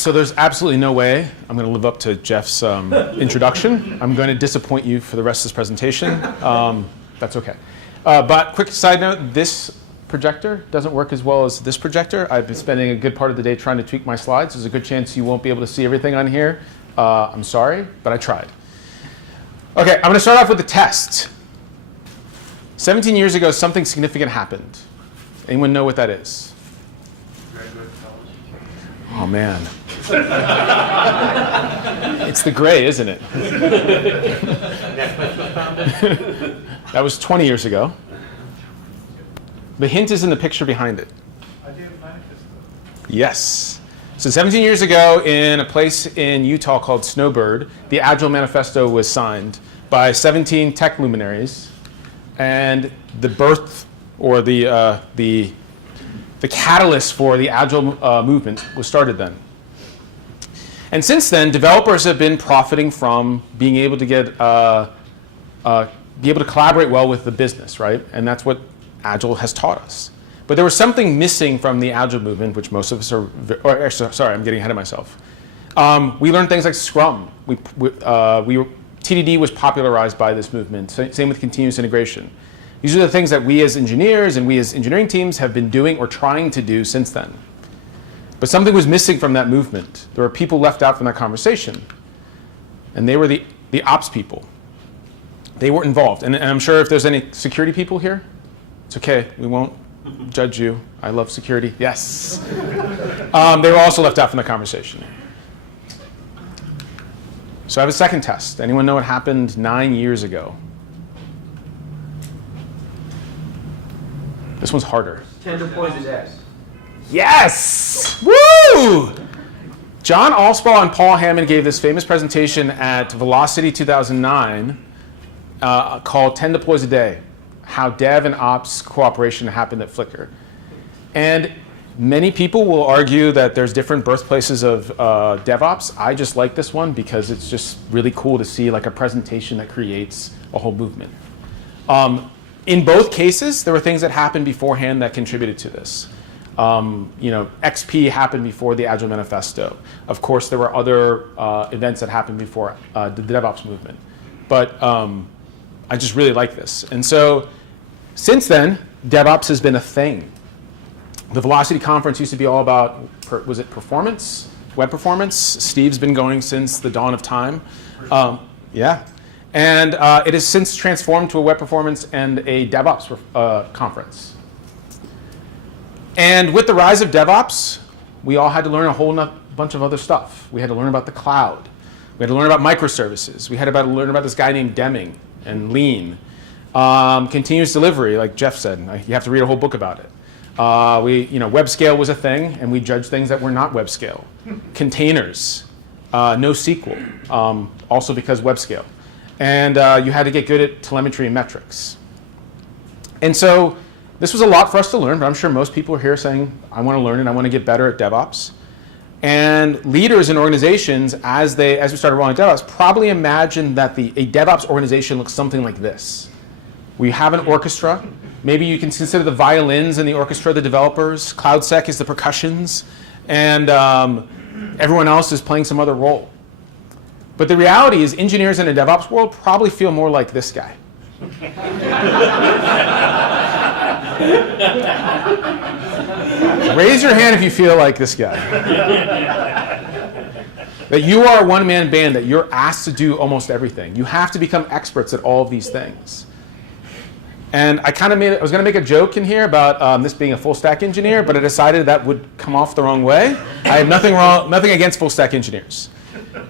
So there's absolutely no way I'm going to live up to Jeff's introduction. I'm going to disappoint you for the rest of this presentation. That's okay. But quick side note, this projector doesn't work as well as this projector. I've been spending a good part of the day trying to tweak my slides. There's a good chance you won't be able to see everything on here. I'm sorry, but I tried. Okay, I'm going to start off with the test. 17 years ago, something significant happened. Anyone know what that is? Oh, man. It's the gray, isn't it? That was 20 years ago. The hint is in the picture behind it. Yes. So 17 years ago, in a place in Utah called Snowbird, the Agile Manifesto was signed by 17 tech luminaries. And the birth, or the catalyst for the Agile movement was started then. And since then, developers have been profiting from being able to be able to collaborate well with the business, right? And that's what Agile has taught us. But there was something missing from the Agile movement, which most of us are, sorry, I'm getting ahead of myself. We learned things like Scrum. TDD was popularized by this movement. Same with continuous integration. These are the things that we as engineers and we as engineering teams have been doing or trying to do since then. But something was missing from that movement. There were people left out from that conversation. And they were the ops people. They weren't involved. And I'm sure if there's any security people here, it's okay. We won't judge you. I love security. Yes. They were also left out from the conversation. So I have a second test. Anyone know what happened 9 years ago? This one's harder. 10 deploys a day. Yes! Woo! John Allspaw and Paul Hammond gave this famous presentation at Velocity 2009 called 10 deploys a day, how dev and ops cooperation happened at Flickr. And many people will argue that there's different birthplaces of DevOps. I just like this one because it's just really cool to see like a presentation that creates a whole movement. In both cases, there were things that happened beforehand that contributed to this. XP happened before the Agile Manifesto. Of course, there were other events that happened before the DevOps movement. But I just really like this. And so since then, DevOps has been a thing. The Velocity conference used to be all about, was it performance? Web performance? Steve's been going since the dawn of time. Yeah. And it has since transformed to a web performance and a DevOps conference. And with the rise of DevOps, we all had to learn a whole bunch of other stuff. We had to learn about the cloud. We had to learn about microservices. We had to learn about this guy named Deming and Lean. Continuous delivery, like Jeff said. You have to read a whole book about it. Web scale was a thing, and we judged things that were not web scale. Containers, NoSQL, also because web scale. And you had to get good at telemetry and metrics. And so this was a lot for us to learn, but I'm sure most people are here saying, I want to learn and I want to get better at DevOps. And leaders in organizations, as we started rolling DevOps, probably imagined that a DevOps organization looks something like this. We have an orchestra. Maybe you can consider the violins in the orchestra the developers. CloudSec is the percussions. And everyone else is playing some other role. But the reality is engineers in a DevOps world probably feel more like this guy. Raise your hand if you feel like this guy. That you are a one-man band, that you're asked to do almost everything. You have to become experts at all of these things. And I was going to make a joke in here about this being a full-stack engineer, but I decided that would come off the wrong way. I have nothing against full-stack engineers.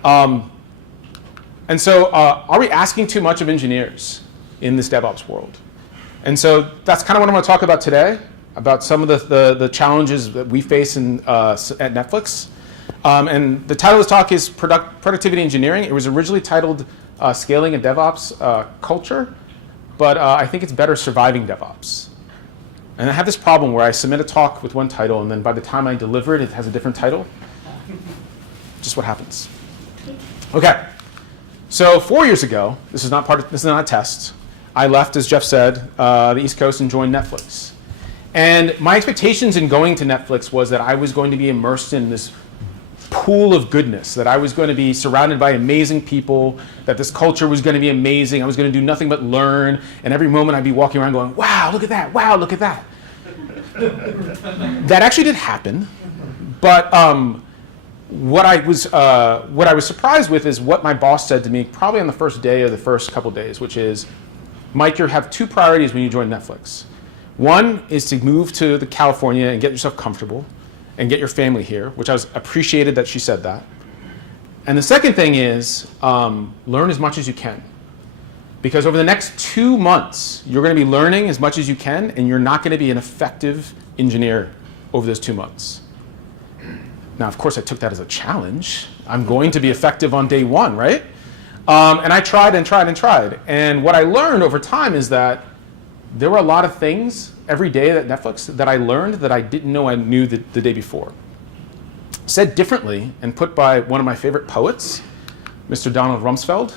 And so are we asking too much of engineers in this DevOps world? And so that's kind of what I'm going to talk about today, about some of the challenges that we face at Netflix. And the title of this talk is Productivity Engineering. It was originally titled Scaling a DevOps Culture, but I think it's better Surviving DevOps. And I have this problem where I submit a talk with one title, and then by the time I deliver it, it has a different title. Just what happens. Okay. So 4 years ago, this is not a test. I left, as Jeff said, the East Coast and joined Netflix. And my expectations in going to Netflix was that I was going to be immersed in this pool of goodness, that I was going to be surrounded by amazing people, that this culture was going to be amazing, I was going to do nothing but learn, and every moment I'd be walking around going, wow, look at that, wow, look at that. That actually did happen, but what I was surprised with is what my boss said to me probably on the first day or the first couple days, which is, Mike, you have two priorities when you join Netflix. One is to move to California and get yourself comfortable and get your family here, which I was appreciated that she said that. And the second thing is learn as much as you can. Because over the next 2 months, you're going to be learning as much as you can, and you're not going to be an effective engineer over those 2 months. Now, of course, I took that as a challenge. I'm going to be effective on day one, right? And I tried and tried and tried. And what I learned over time is that there were a lot of things every day at Netflix that I learned that I didn't know I knew the day before. Said differently and put by one of my favorite poets, Mr. Donald Rumsfeld,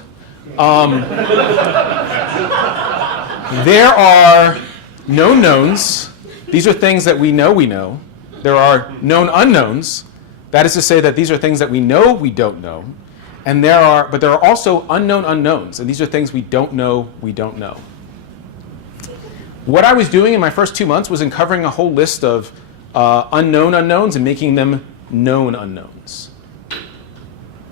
there are known knowns. These are things that we know. There are known unknowns. That is to say that these are things that we know we don't know. And there are also unknown unknowns. And these are things we don't know we don't know. What I was doing in my first 2 months was uncovering a whole list of unknown unknowns and making them known unknowns.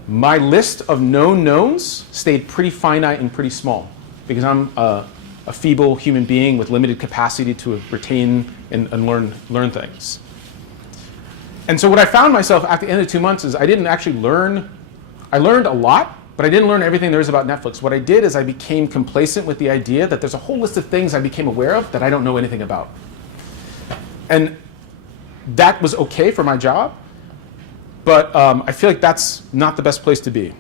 My list of known knowns stayed pretty finite and pretty small because I'm a feeble human being with limited capacity to retain and learn things. And so what I found myself at the end of 2 months is I didn't actually learn. I learned a lot, but I didn't learn everything there is about Netflix. What I did is I became complacent with the idea that there's a whole list of things I became aware of that I don't know anything about. And that was okay for my job, but I feel like that's not the best place to be.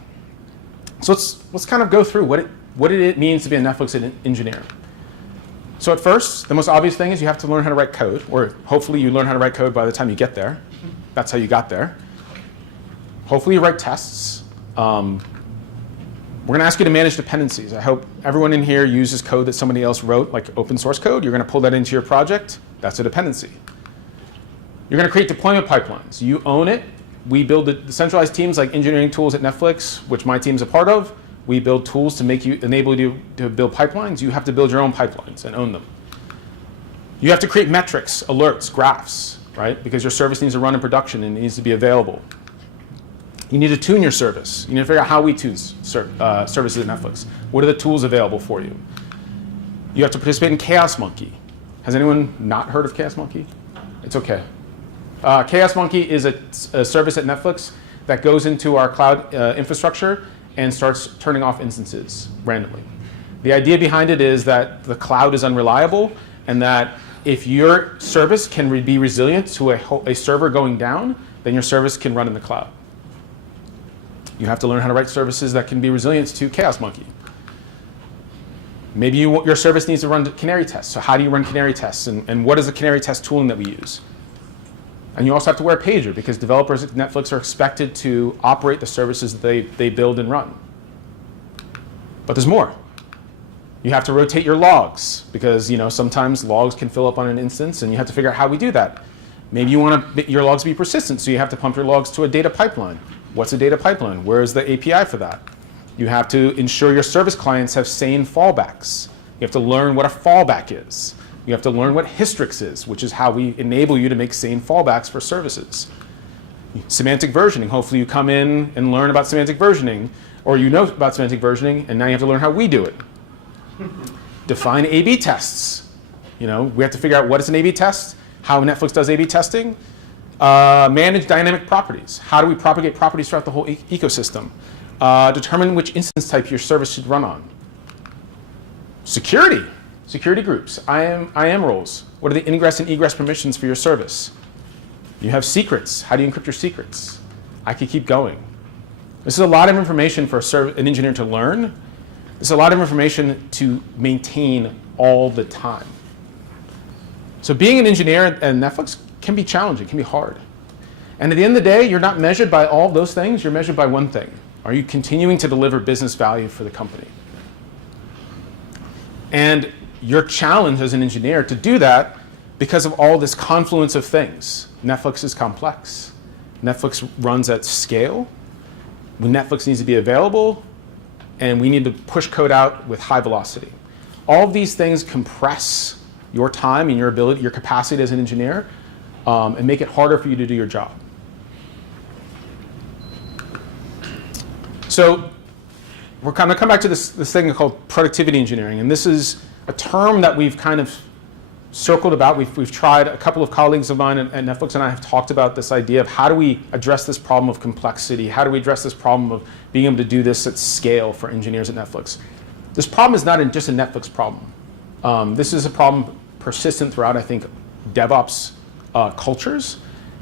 So let's kind of go through what it means to be a Netflix engineer. So at first, the most obvious thing is you have to learn how to write code, or hopefully you learn how to write code by the time you get there. That's how you got there. Hopefully you write tests. We're going to ask you to manage dependencies. I hope everyone in here uses code that somebody else wrote, like open source code. You're going to pull that into your project. That's a dependency. You're going to create deployment pipelines. You own it. We build the centralized teams like engineering tools at Netflix, which my team's a part of. We build tools to enable you to build pipelines. You have to build your own pipelines and own them. You have to create metrics, alerts, graphs, right? Because your service needs to run in production and it needs to be available. You need to tune your service. You need to figure out how we tune services at Netflix. What are the tools available for you? You have to participate in Chaos Monkey. Has anyone not heard of Chaos Monkey? It's okay. Chaos Monkey is a service at Netflix that goes into our cloud infrastructure and starts turning off instances randomly. The idea behind it is that the cloud is unreliable and that if your service can be resilient to a server going down, then your service can run in the cloud. You have to learn how to write services that can be resilient to Chaos Monkey. Maybe your service needs to run canary tests. So how do you run canary tests? And what is the canary test tooling that we use? And you also have to wear a pager because developers at Netflix are expected to operate the services that they build and run. But there's more. You have to rotate your logs because sometimes logs can fill up on an instance and you have to figure out how we do that. Maybe you want your logs to be persistent, so you have to pump your logs to a data pipeline. What's a data pipeline? Where is the API for that? You have to ensure your service clients have sane fallbacks. You have to learn what a fallback is. You have to learn what Hystrix is, which is how we enable you to make sane fallbacks for services. Semantic versioning. Hopefully you come in and learn about semantic versioning, or you know about semantic versioning, and now you have to learn how we do it. Define A/B tests. We have to figure out what is an A/B test, how Netflix does A/B testing. Manage dynamic properties. How do we propagate properties throughout the whole ecosystem? Determine which instance type your service should run on. Security groups, IAM roles. What are the ingress and egress permissions for your service? You have secrets. How do you encrypt your secrets? I could keep going. This is a lot of information for an engineer to learn. This is a lot of information to maintain all the time. So being an engineer at Netflix can be challenging, can be hard. And at the end of the day, you're not measured by all those things, you're measured by one thing. Are you continuing to deliver business value for the company? And your challenge as an engineer to do that because of all this confluence of things. Netflix is complex. Netflix runs at scale, when Netflix needs to be available, and we need to push code out with high velocity. All of these things compress your time and your ability, your capacity as an engineer, and make it harder for you to do your job. So we're going to come back to this thing called productivity engineering, and this is a term that we've kind of circled about. We've tried, a couple of colleagues of mine at Netflix and I have talked about this idea of how do we address this problem of complexity? How do we address this problem of being able to do this at scale for engineers at Netflix? This problem is not just a Netflix problem. This is a problem persistent throughout, I think, DevOps cultures.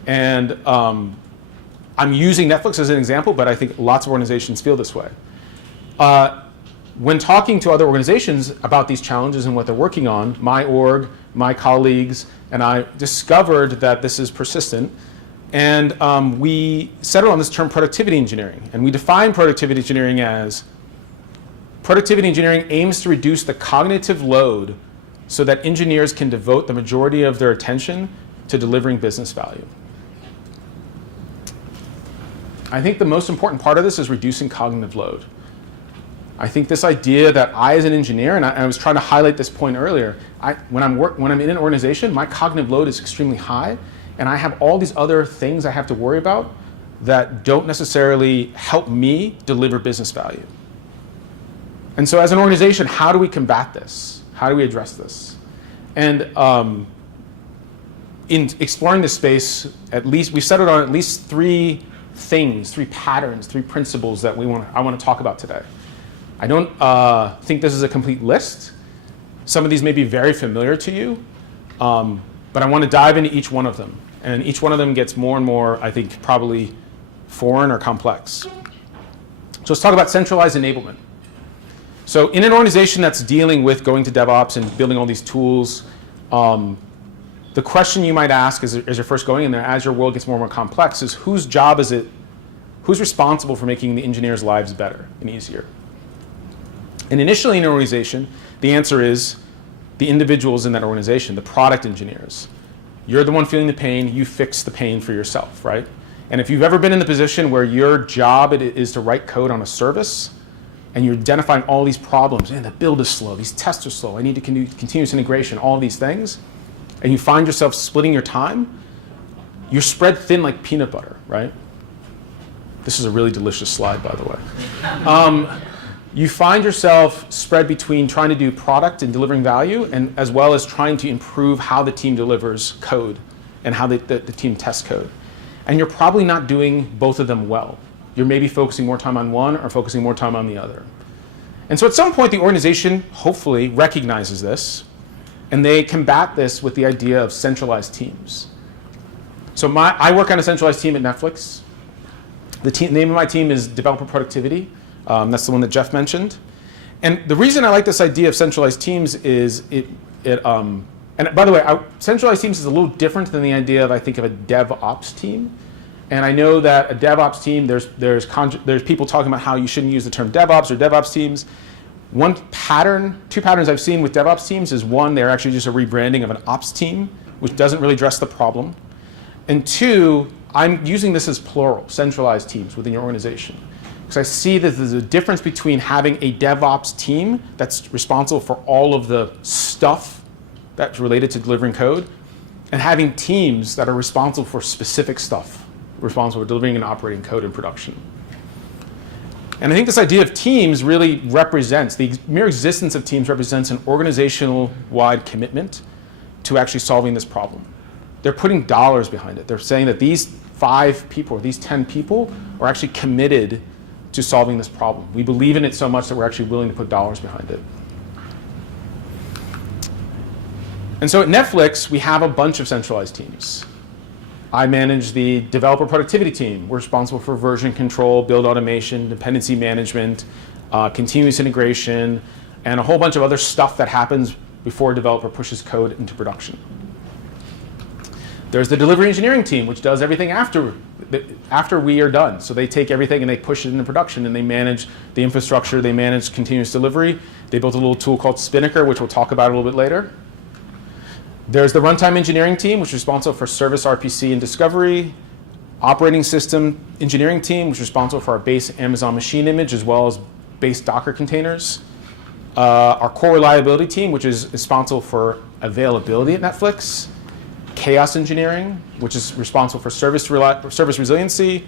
And I'm using Netflix as an example, but I think lots of organizations feel this way. When talking to other organizations about these challenges and what they're working on, my org, my colleagues, and I discovered that this is persistent. And we settled on this term productivity engineering. And we define productivity engineering as productivity engineering aims to reduce the cognitive load so that engineers can devote the majority of their attention to delivering business value. I think the most important part of this is reducing cognitive load. I think this idea that I, as an engineer, and I was trying to highlight this point earlier, when I'm in an organization, my cognitive load is extremely high, and I have all these other things I have to worry about that don't necessarily help me deliver business value. And so as an organization, how do we combat this? How do we address this? And in exploring this space, at least we've settled on at least three things, three patterns, three principles that I want to talk about today. I don't think this is a complete list. Some of these may be very familiar to you, but I want to dive into each one of them. And each one of them gets more and more, I think, probably foreign or complex. So let's talk about centralized enablement. So in an organization that's dealing with going to DevOps and building all these tools, the question you might ask as you're first going in there, as your world gets more and more complex, is whose job is it, who's responsible for making the engineers' lives better and easier? And initially in an organization, the answer is the individuals in that organization, the product engineers. You're the one feeling the pain, you fix the pain for yourself, right? And if you've ever been in the position where your job is to write code on a service, and you're identifying all these problems, and the build is slow, these tests are slow, I need to do continuous integration, all these things, and you find yourself splitting your time, you're spread thin like peanut butter, right? This is a really delicious slide, by the way. You find yourself spread between trying to do product and delivering value, and as well as trying to improve how the team delivers code and how the team tests code. And you're probably not doing both of them well. You're maybe focusing more time on one or focusing more time on the other. And so at some point, the organization hopefully recognizes this, and they combat this with the idea of centralized teams. So I work on a centralized team at Netflix. The name of my team is Developer Productivity. That's the one that Jeff mentioned. And the reason I like this idea of centralized teams is and by the way, centralized teams is a little different than the idea of, I think, of a DevOps team. And I know that a DevOps team, there's people talking about how you shouldn't use the term DevOps or DevOps teams. Two patterns I've seen with DevOps teams is one, they're actually just a rebranding of an ops team, which doesn't really address the problem. And two, I'm using this as plural, centralized teams within your organization. Because I see that there's a difference between having a DevOps team that's responsible for all of the stuff that's related to delivering code, and having teams that are responsible for specific stuff, responsible for delivering and operating code in production. And I think this idea of teams really represents, the mere existence of teams represents an organizational-wide commitment to actually solving this problem. They're putting dollars behind it. They're saying that these 5 people or these 10 people are actually committed to solving this problem. We believe in it so much that we're actually willing to put dollars behind it. And so at Netflix, we have a bunch of centralized teams. I manage the developer productivity team. We're responsible for version control, build automation, dependency management, continuous integration, and a whole bunch of other stuff that happens before a developer pushes code into production. There's the delivery engineering team, which does everything after we are done. So they take everything and they push it into production, and they manage the infrastructure, they manage continuous delivery. They built a little tool called Spinnaker, which we'll talk about a little bit later. There's the runtime engineering team, which is responsible for service RPC and discovery. operating system engineering team, which is responsible for our base Amazon machine image as well as base Docker containers. Our core reliability team, which is responsible for availability at Netflix. Chaos engineering, which is responsible for service resiliency.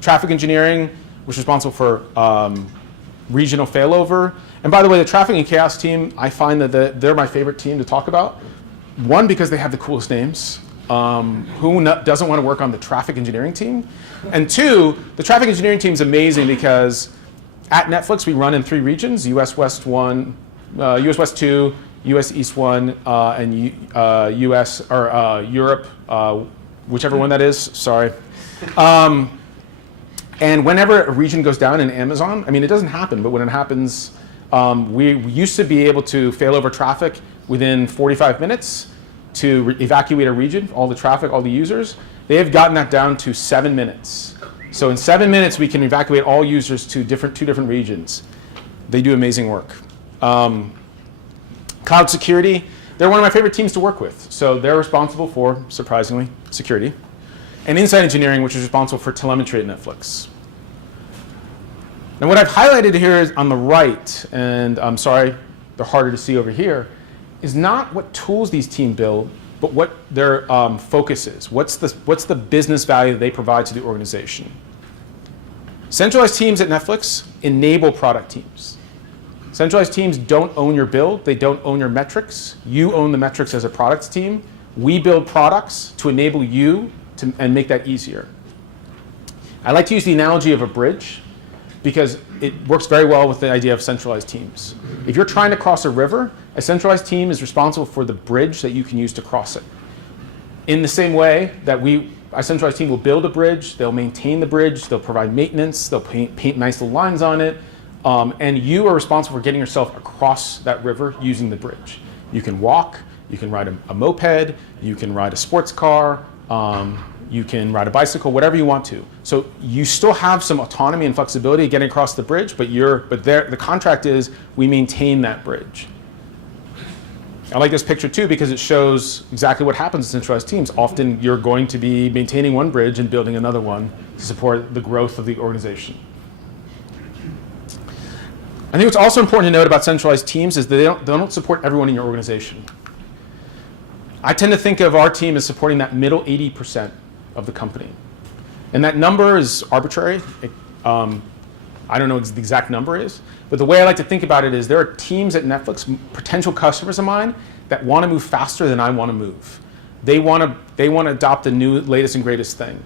Traffic engineering, which is responsible for regional failover. And by the way, the traffic and chaos team, I find that they're my favorite team to talk about. One, because they have the coolest names. Who doesn't want to work on the traffic engineering team? And two, the traffic engineering team is amazing because at Netflix we run in 3 regions: US West 1, US West 2, US East 1, and US or Europe, whichever one that is. Sorry. And whenever a region goes down in Amazon, I mean, it doesn't happen, but when it happens, we used to be able to fail over traffic within 45 minutes to evacuate a region, all the traffic, all the users. They have gotten that down to 7 minutes. So in 7 minutes, we can evacuate all users to 2 different regions. They do amazing work. Cloud security, they're one of my favorite teams to work with. So they're responsible for, surprisingly, security. And insight engineering, which is responsible for telemetry at Netflix. Now what I've highlighted here is on the right, and I'm sorry, they're harder to see over here, is not what tools these teams build, but what their focus is. What's the business value that they provide to the organization? Centralized teams at Netflix enable product teams. Centralized teams don't own your build. They don't own your metrics. You own the metrics as a products team. We build products to enable you and make that easier. I like to use the analogy of a bridge because it works very well with the idea of centralized teams. If you're trying to cross a river, a centralized team is responsible for the bridge that you can use to cross it. In the same way that a centralized team will build a bridge, they'll maintain the bridge, they'll provide maintenance, they'll paint nice little lines on it, and you are responsible for getting yourself across that river using the bridge. You can walk, you can ride a moped, you can ride a sports car, you can ride a bicycle, whatever you want to. So you still have some autonomy and flexibility getting across the bridge, but the contract is we maintain that bridge. I like this picture too because it shows exactly what happens in centralized teams. Often you're going to be maintaining one bridge and building another one to support the growth of the organization. I think what's also important to note about centralized teams is that they don't support everyone in your organization. I tend to think of our team as supporting that middle 80% of the company. And that number is arbitrary. I don't know what the exact number is. But the way I like to think about it is there are teams at Netflix, potential customers of mine, that want to move faster than I want to move. They want to adopt the new, latest and greatest thing.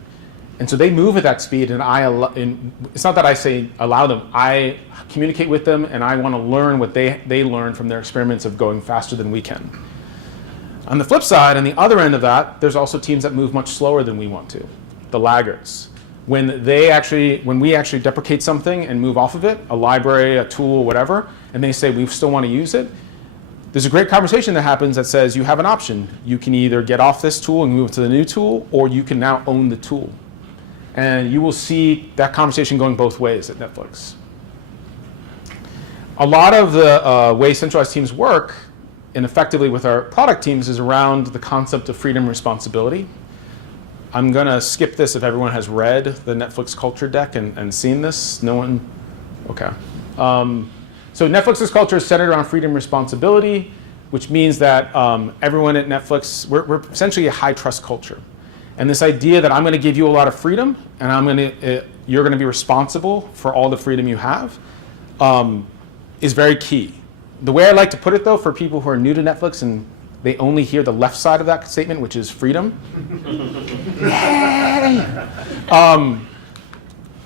And so they move at that speed, and it's not that I say allow them. I communicate with them, and I want to learn what they learn from their experiments of going faster than we can. On the flip side, on the other end of that, there's also teams that move much slower than we want to, the laggards. When we actually deprecate something and move off of it, a library, a tool, whatever, and they say we still want to use it, there's a great conversation that happens that says you have an option. You can either get off this tool and move to the new tool, or you can now own the tool. And you will see that conversation going both ways at Netflix. A lot of the way centralized teams work, and effectively with our product teams, is around the concept of freedom and responsibility. I'm going to skip this if everyone has read the Netflix culture deck and seen this. No one? Okay. So Netflix's culture is centered around freedom and responsibility, which means that everyone at Netflix, we're essentially a high trust culture. And this idea that I'm going to give you a lot of freedom and you're going to be responsible for all the freedom you have is very key. The way I like to put it, though, for people who are new to Netflix and they only hear the left side of that statement, which is freedom,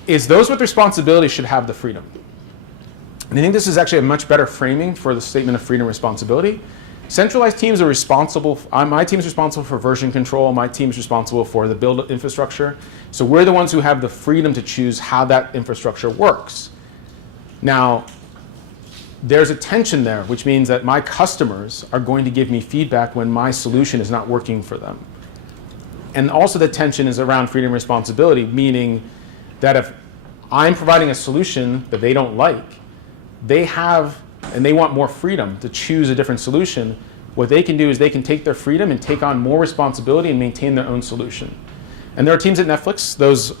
is those with responsibility should have the freedom. And I think this is actually a much better framing for the statement of freedom and responsibility. Centralized teams are responsible, my team is responsible for version control, my team is responsible for the build infrastructure. So we're the ones who have the freedom to choose how that infrastructure works. Now, there's a tension there, which means that my customers are going to give me feedback when my solution is not working for them. And also the tension is around freedom and responsibility, meaning that if I'm providing a solution that they don't like, they have, and they want more freedom to choose a different solution, what they can do is they can take their freedom and take on more responsibility and maintain their own solution. And there are teams at Netflix, those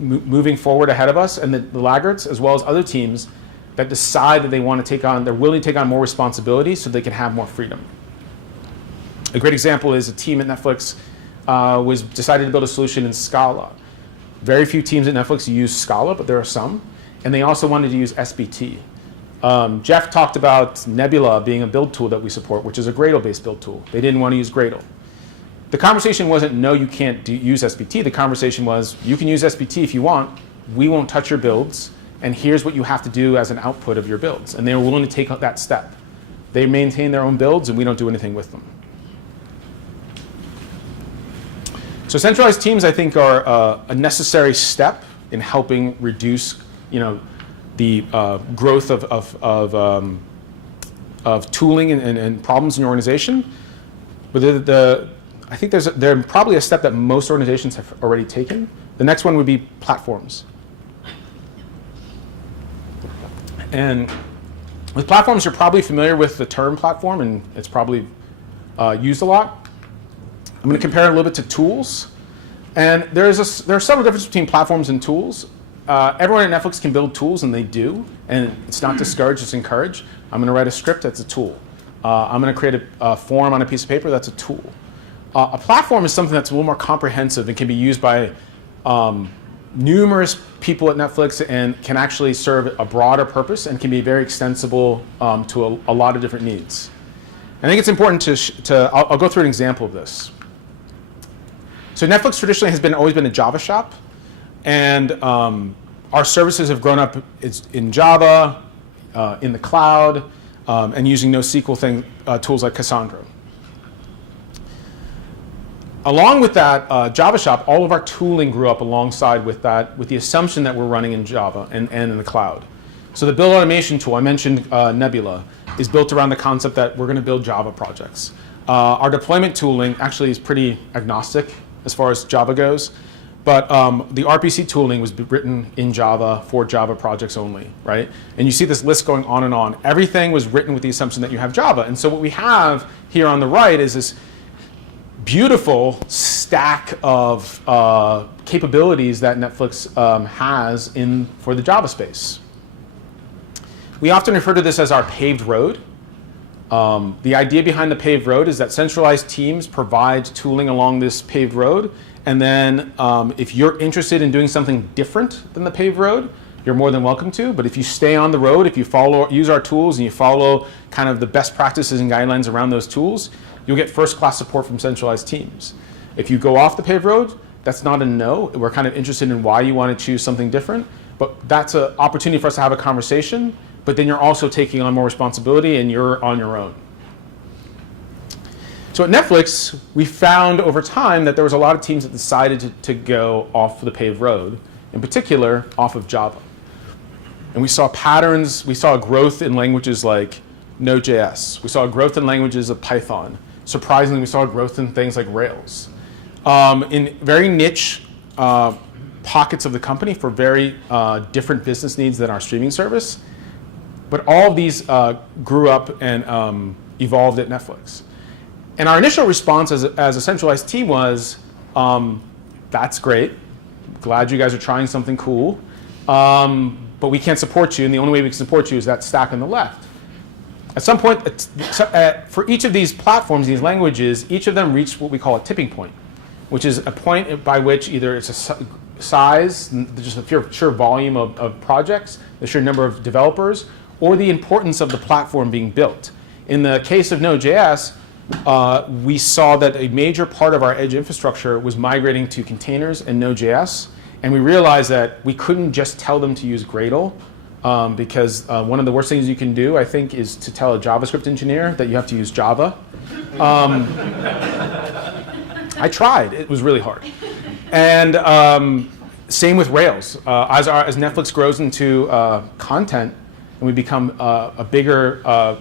moving forward ahead of us, and the laggards, as well as other teams that decide that they want to take on, they're willing to take on more responsibility so they can have more freedom. A great example is a team at Netflix was decided to build a solution in Scala. Very few teams at Netflix use Scala, but there are some. And they also wanted to use SBT. Jeff talked about Nebula being a build tool that we support, which is a Gradle-based build tool. They didn't want to use Gradle. The conversation wasn't, no, you can't use SBT. The conversation was, you can use SBT if you want. We won't touch your builds. And here's what you have to do as an output of your builds. And they were willing to take that step. They maintain their own builds, and we don't do anything with them. So centralized teams, I think, are a necessary step in helping reduce, the growth of tooling and problems in your organization. But I think they're probably a step that most organizations have already taken. The next one would be platforms. And with platforms, you're probably familiar with the term platform, and it's probably used a lot. I'm going to compare it a little bit to tools. And there are several differences between platforms and tools. Everyone at Netflix can build tools, and they do. And it's not discouraged, it's encouraged. I'm going to write a script, that's a tool. I'm going to create a form on a piece of paper, that's a tool. A platform is something that's a little more comprehensive and can be used by numerous people at Netflix and can actually serve a broader purpose and can be very extensible to a lot of different needs. I think it's important I'll go through an example of this. So Netflix traditionally has always been a Java shop, and our services have grown up in Java, in the cloud, and using NoSQL tools like Cassandra. Along with that Java shop, all of our tooling grew up alongside with that, with the assumption that we're running in Java and in the cloud. So the build automation tool, I mentioned Nebula, is built around the concept that we're going to build Java projects. Our deployment tooling actually is pretty agnostic as far as Java goes, but the RPC tooling was written in Java for Java projects only, right? And you see this list going on and on. Everything was written with the assumption that you have Java. And so what we have here on the right is this beautiful stack of capabilities that Netflix has for the Java space. We often refer to this as our paved road. The idea behind the paved road is that centralized teams provide tooling along this paved road, and then if you're interested in doing something different than the paved road, you're more than welcome to. But if you stay on the road, if you use our tools and you follow kind of the best practices and guidelines around those tools, you'll get first-class support from centralized teams. If you go off the paved road, that's not a no. We're kind of interested in why you want to choose something different, but that's an opportunity for us to have a conversation, but then you're also taking on more responsibility and you're on your own. So at Netflix, we found over time that there was a lot of teams that decided to go off the paved road, in particular off of Java. And we saw patterns, we saw a growth in languages like Node.js. We saw a growth in languages of Python. Surprisingly, we saw a growth in things like Rails. In very niche pockets of the company for very different business needs than our streaming service. But all of these grew up and evolved at Netflix. And our initial response as a centralized team was, that's great. Glad you guys are trying something cool. But we can't support you, and the only way we can support you is that stack on the left. At some point, for each of these platforms, these languages, each of them reached what we call a tipping point, which is a point by which either it's a size, just a sheer volume of projects, the sheer number of developers, or the importance of the platform being built. In the case of Node.js, we saw that a major part of our edge infrastructure was migrating to containers and Node.js, and we realized that we couldn't just tell them to use Gradle, because one of the worst things you can do, I think, is to tell a JavaScript engineer that you have to use Java. I tried. It was really hard. And same with Rails. As Netflix grows into content and we become a bigger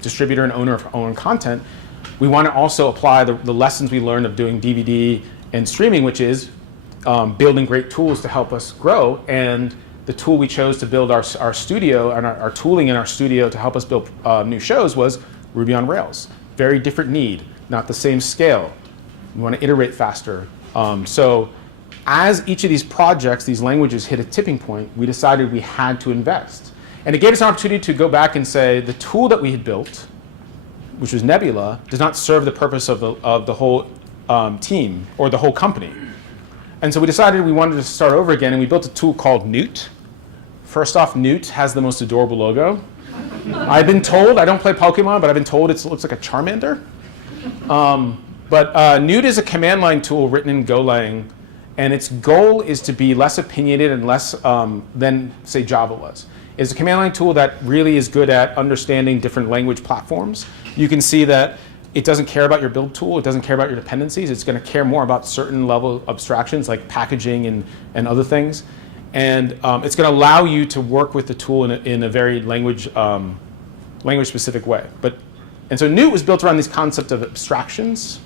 distributor and owner of our own content, we want to also apply the lessons we learned of doing DVD and streaming, which is building great tools to help us grow. And the tool we chose to build our studio and our tooling in our studio to help us build new shows was Ruby on Rails. Very different need, not the same scale. We want to iterate faster. So as each of these projects, these languages hit a tipping point, we decided we had to invest. And it gave us an opportunity to go back and say the tool that we had built, which was Nebula, does not serve the purpose of the whole team or the whole company. And so we decided we wanted to start over again, and we built a tool called Newt. First off, Newt has the most adorable logo. I've been told, I don't play Pokemon, but I've been told it looks like a Charmander. But Newt is a command line tool written in Golang, and its goal is to be less opinionated and less than, say, Java was. It's a command line tool that really is good at understanding different language platforms. You can see that it doesn't care about your build tool. It doesn't care about your dependencies. It's going to care more about certain level of abstractions like packaging and other things. And it's going to allow you to work with the tool in a very language-specific way. And so Newt was built around this concept of abstractions.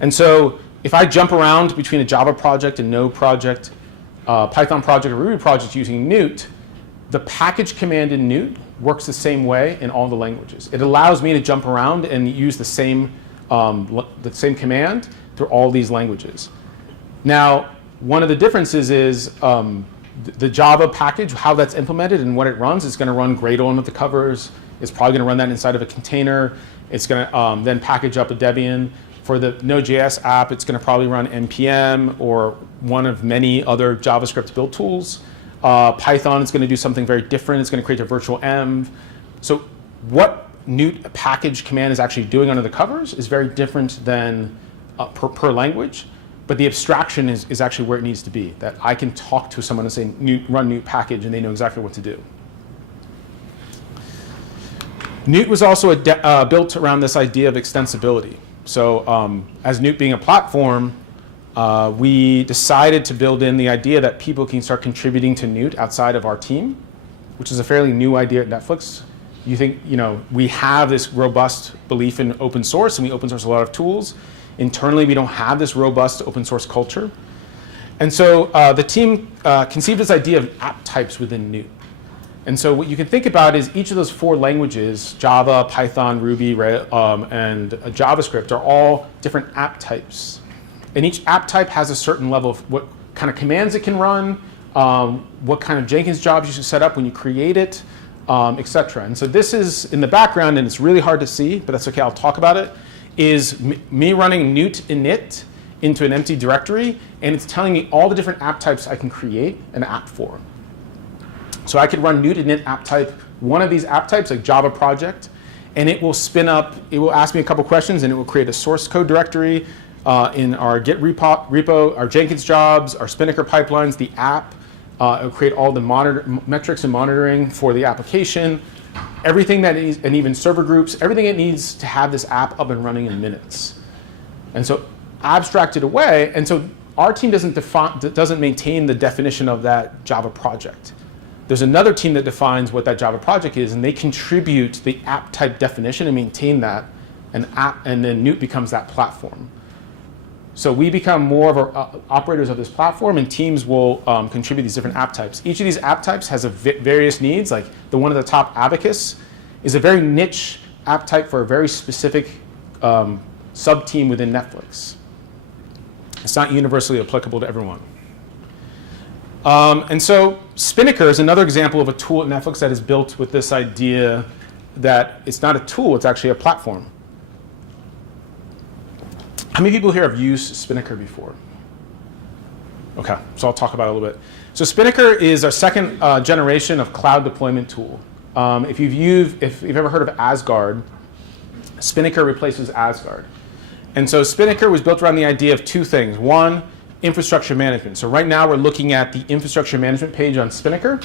And so if I jump around between a Java project, a Node project, Python project, or Ruby project using Newt, the package command in Newt works the same way in all the languages. It allows me to jump around and use the same command through all these languages. Now, one of the differences is the Java package, how that's implemented and what it runs. It's going to run Gradle under the covers. It's probably going to run that inside of a container. It's going to then package up a Debian. For the Node.js app, it's going to probably run NPM or one of many other JavaScript build tools. Python is going to do something very different. It's going to create a virtual env. So what Newt package command is actually doing under the covers is very different than per language. But the abstraction is actually where it needs to be, that I can talk to someone and say, run Newt package, and they know exactly what to do. Newt was also built around this idea of extensibility. So as Newt being a platform, we decided to build in the idea that people can start contributing to Newt outside of our team, which is a fairly new idea at Netflix. You think, we have this robust belief in open source, and we open source a lot of tools. Internally, we don't have this robust open source culture. And so the team conceived this idea of app types within Newt. And so what you can think about is each of those 4 languages, Java, Python, Ruby, and JavaScript, are all different app types. And each app type has a certain level of what kind of commands it can run, what kind of Jenkins jobs you should set up when you create it, etc. And so this is in the background, and it's really hard to see, but that's okay, I'll talk about it, is me running Newt init into an empty directory, and it's telling me all the different app types I can create an app for. So I could run Newt init app type, one of these app types, like Java project, and it will spin up, it will ask me a couple questions, and it will create a source code directory in our Git repo, our Jenkins jobs, our Spinnaker pipelines, the app. It will create all the metrics and monitoring for the application, everything that it needs, and even server groups, everything it needs to have this app up and running in minutes. And so abstracted away, and so our team doesn't maintain the definition of that Java project. There's another team that defines what that Java project is, and they contribute the app type definition and maintain that, and then Newt becomes that platform. So we become more of operators of this platform, and teams will contribute these different app types. Each of these app types has various needs. Like the one at the top, Abacus, is a very niche app type for a very specific sub-team within Netflix. It's not universally applicable to everyone. And so Spinnaker is another example of a tool at Netflix that is built with this idea that it's not a tool, it's actually a platform. How many people here have used Spinnaker before? Okay, so I'll talk about it a little bit. So Spinnaker is our second generation of cloud deployment tool. If you've ever heard of Asgard, Spinnaker replaces Asgard. And so Spinnaker was built around the idea of 2 things. One, infrastructure management. So right now we're looking at the infrastructure management page on Spinnaker,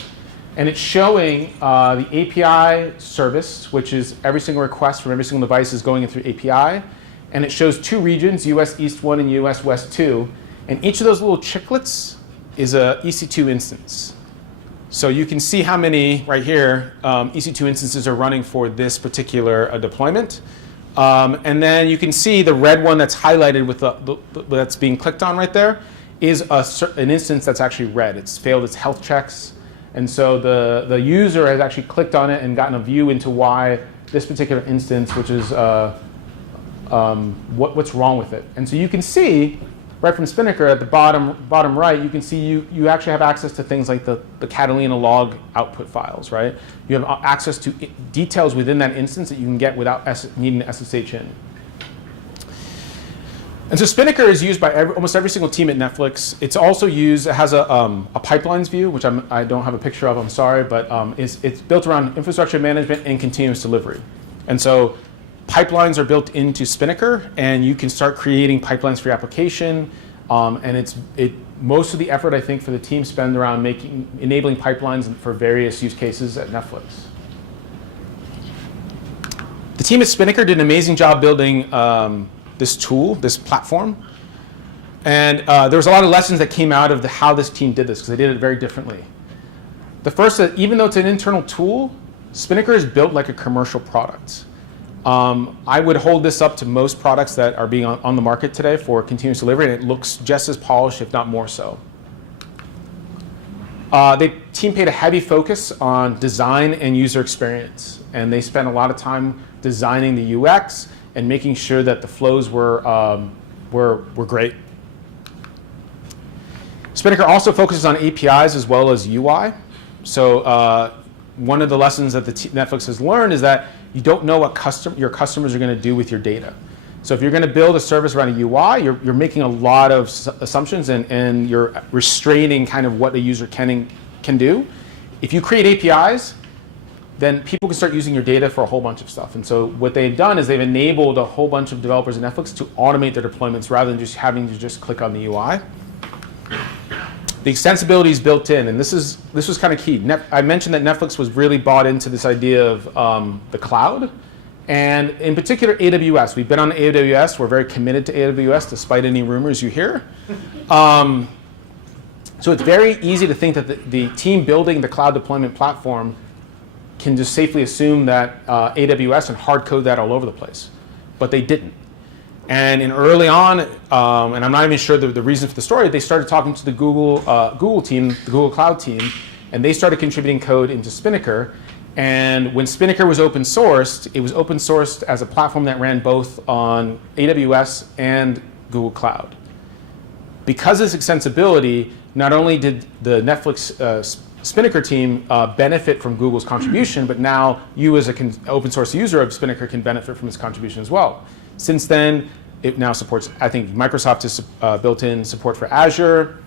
and it's showing the API service, which is every single request from every single device is going in through API. And it shows 2 regions, US East 1 and US West 2. And each of those little chiclets is a EC2 instance. So you can see how many, right here, EC2 instances are running for this particular deployment. And then you can see the red one that's highlighted with that's being clicked on right there is an instance that's actually red. It's failed its health checks. And so the user has actually clicked on it and gotten a view into why this particular instance, which is what's wrong with it. And so you can see right from Spinnaker at the bottom right, you can see you actually have access to things like the Catalina log output files, right? You have access to details within that instance that you can get without needing to SSH in. And so Spinnaker is used by almost every single team at Netflix. It's also used, it has a pipelines view, which I don't have a picture of, I'm sorry, but it's built around infrastructure management and continuous delivery. And so pipelines are built into Spinnaker, and you can start creating pipelines for your application. And most of the effort, I think, for the team spend around enabling pipelines for various use cases at Netflix. The team at Spinnaker did an amazing job building this tool, this platform. And there was a lot of lessons that came out of how this team did this, because they did it very differently. The first, even though it's an internal tool, Spinnaker is built like a commercial product. I would hold this up to most products that are being on the market today for continuous delivery, and it looks just as polished, if not more so. The team paid a heavy focus on design and user experience, and they spent a lot of time designing the UX and making sure that the flows were great. Spinnaker also focuses on APIs as well as UI. So one of the lessons that Netflix has learned is that you don't know what your customers are going to do with your data. So if you're going to build a service around a UI, you're making a lot of assumptions and you're restraining kind of what a user can do. If you create APIs, then people can start using your data for a whole bunch of stuff. And so what they've done is they've enabled a whole bunch of developers at Netflix to automate their deployments rather than just having to just click on the UI. The extensibility is built in, and this was kind of key. I mentioned that Netflix was really bought into this idea of the cloud, and in particular AWS. We've been on AWS. We're very committed to AWS, despite any rumors you hear. So it's very easy to think that the team building the cloud deployment platform can just safely assume that AWS and hard code that all over the place, but they didn't. And early on, and I'm not even sure the reason for the story, they started talking to the Google team, the Google Cloud team, and they started contributing code into Spinnaker. And when Spinnaker was open sourced, it was open sourced as a platform that ran both on AWS and Google Cloud. Because of this extensibility, not only did the Netflix Spinnaker team benefit from Google's contribution, but now you as an open source user of Spinnaker can benefit from its contribution as well. Since then, it now supports, I think Microsoft has built in support for Azure,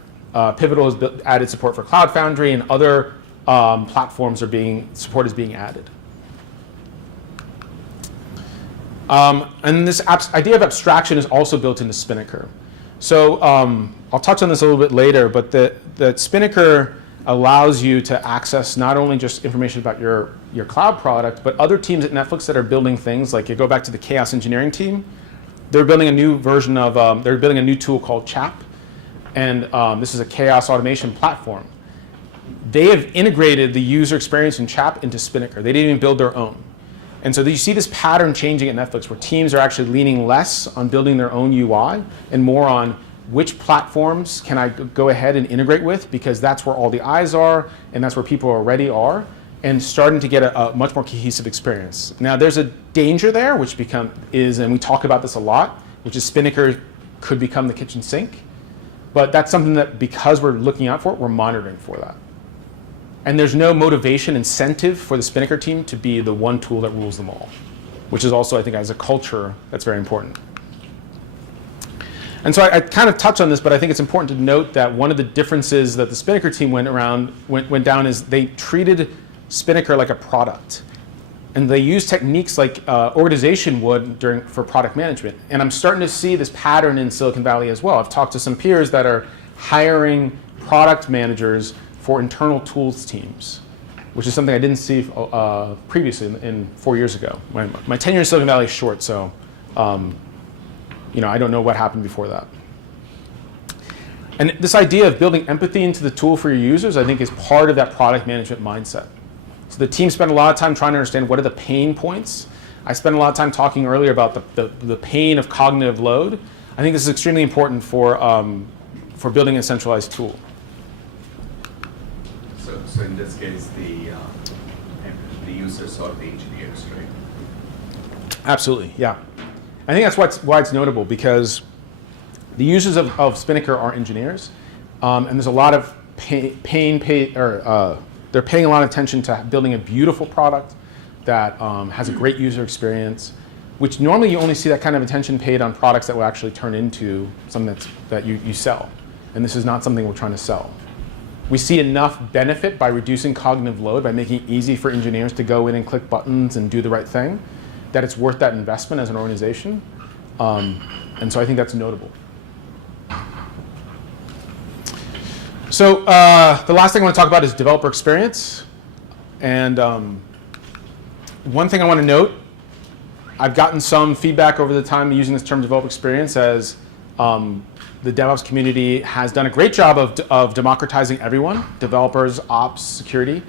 Pivotal has added support for Cloud Foundry, and other platforms support is being added. And this idea of abstraction is also built into Spinnaker. So I'll touch on this a little bit later, but the Spinnaker allows you to access not only just information about your cloud product, but other teams at Netflix that are building things. Like you go back to the chaos engineering team, they're building a new version of, they're building a new tool called CHAP, and this is a chaos automation platform. They have integrated the user experience in CHAP into Spinnaker. They didn't even build their own. And so you see this pattern changing at Netflix where teams are actually leaning less on building their own UI and more on which platforms can I go ahead and integrate with, because that's where all the eyes are and that's where people already are, and starting to get a much more cohesive experience. Now there's a danger there, which and we talk about this a lot, which is Spinnaker could become the kitchen sink. But that's something that, because we're looking out for it, we're monitoring for that. And there's no motivation, incentive for the Spinnaker team to be the one tool that rules them all, which is also, I think, as a culture, that's very important. And so I kind of touched on this, but I think it's important to note that one of the differences that the Spinnaker team went down is they treated Spinnaker like a product. And they used techniques like organization would for product management. And I'm starting to see this pattern in Silicon Valley as well. I've talked to some peers that are hiring product managers for internal tools teams, which is something I didn't see previously in 4 years ago. My tenure in Silicon Valley is short, so I don't know what happened before that. And this idea of building empathy into the tool for your users, I think, is part of that product management mindset. So the team spent a lot of time trying to understand what are the pain points. I spent a lot of time talking earlier about the pain of cognitive load. I think this is extremely important for building a centralized tool. So in this case, the users are the engineers, right? Absolutely, yeah. I think that's why it's notable, because The users of Spinnaker are engineers, and there's a lot of they're paying a lot of attention to building a beautiful product that has a great user experience, which normally you only see that kind of attention paid on products that will actually turn into something that you sell. And this is not something we're trying to sell. We see enough benefit by reducing cognitive load, by making it easy for engineers to go in and click buttons and do the right thing, that it's worth that investment as an organization. And so I think that's notable. So the last thing I want to talk about is developer experience. And one thing I want to note, I've gotten some feedback over the time using this term developer experience as the DevOps community has done a great job of democratizing everyone, developers, ops, security.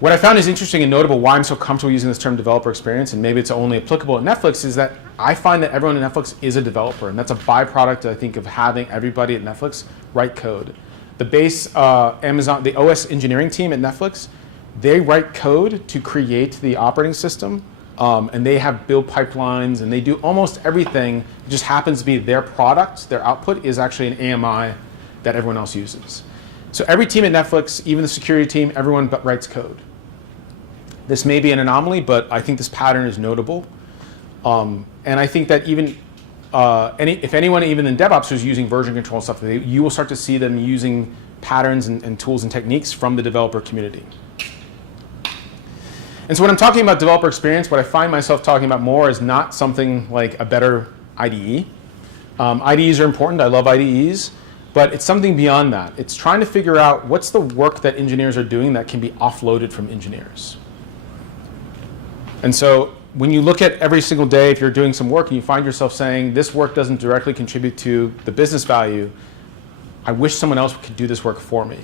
What I found is interesting and notable, why I'm so comfortable using this term developer experience, and maybe it's only applicable at Netflix, is that I find that everyone at Netflix is a developer, and that's a byproduct, I think, of having everybody at Netflix write code. The base the OS engineering team at Netflix, they write code to create the operating system, and they have build pipelines, and they do almost everything. It just happens to be their product, their output is actually an AMI that everyone else uses. So every team at Netflix, even the security team, everyone writes code. This may be an anomaly, but I think this pattern is notable. And I think that even if anyone, even in DevOps, is using version control stuff, you will start to see them using patterns and tools and techniques from the developer community. And so when I'm talking about developer experience, what I find myself talking about more is not something like a better IDE. IDEs are important. I love IDEs. But it's something beyond that. It's trying to figure out what's the work that engineers are doing that can be offloaded from engineers. And so when you look at every single day, if you're doing some work and you find yourself saying, this work doesn't directly contribute to the business value, I wish someone else could do this work for me.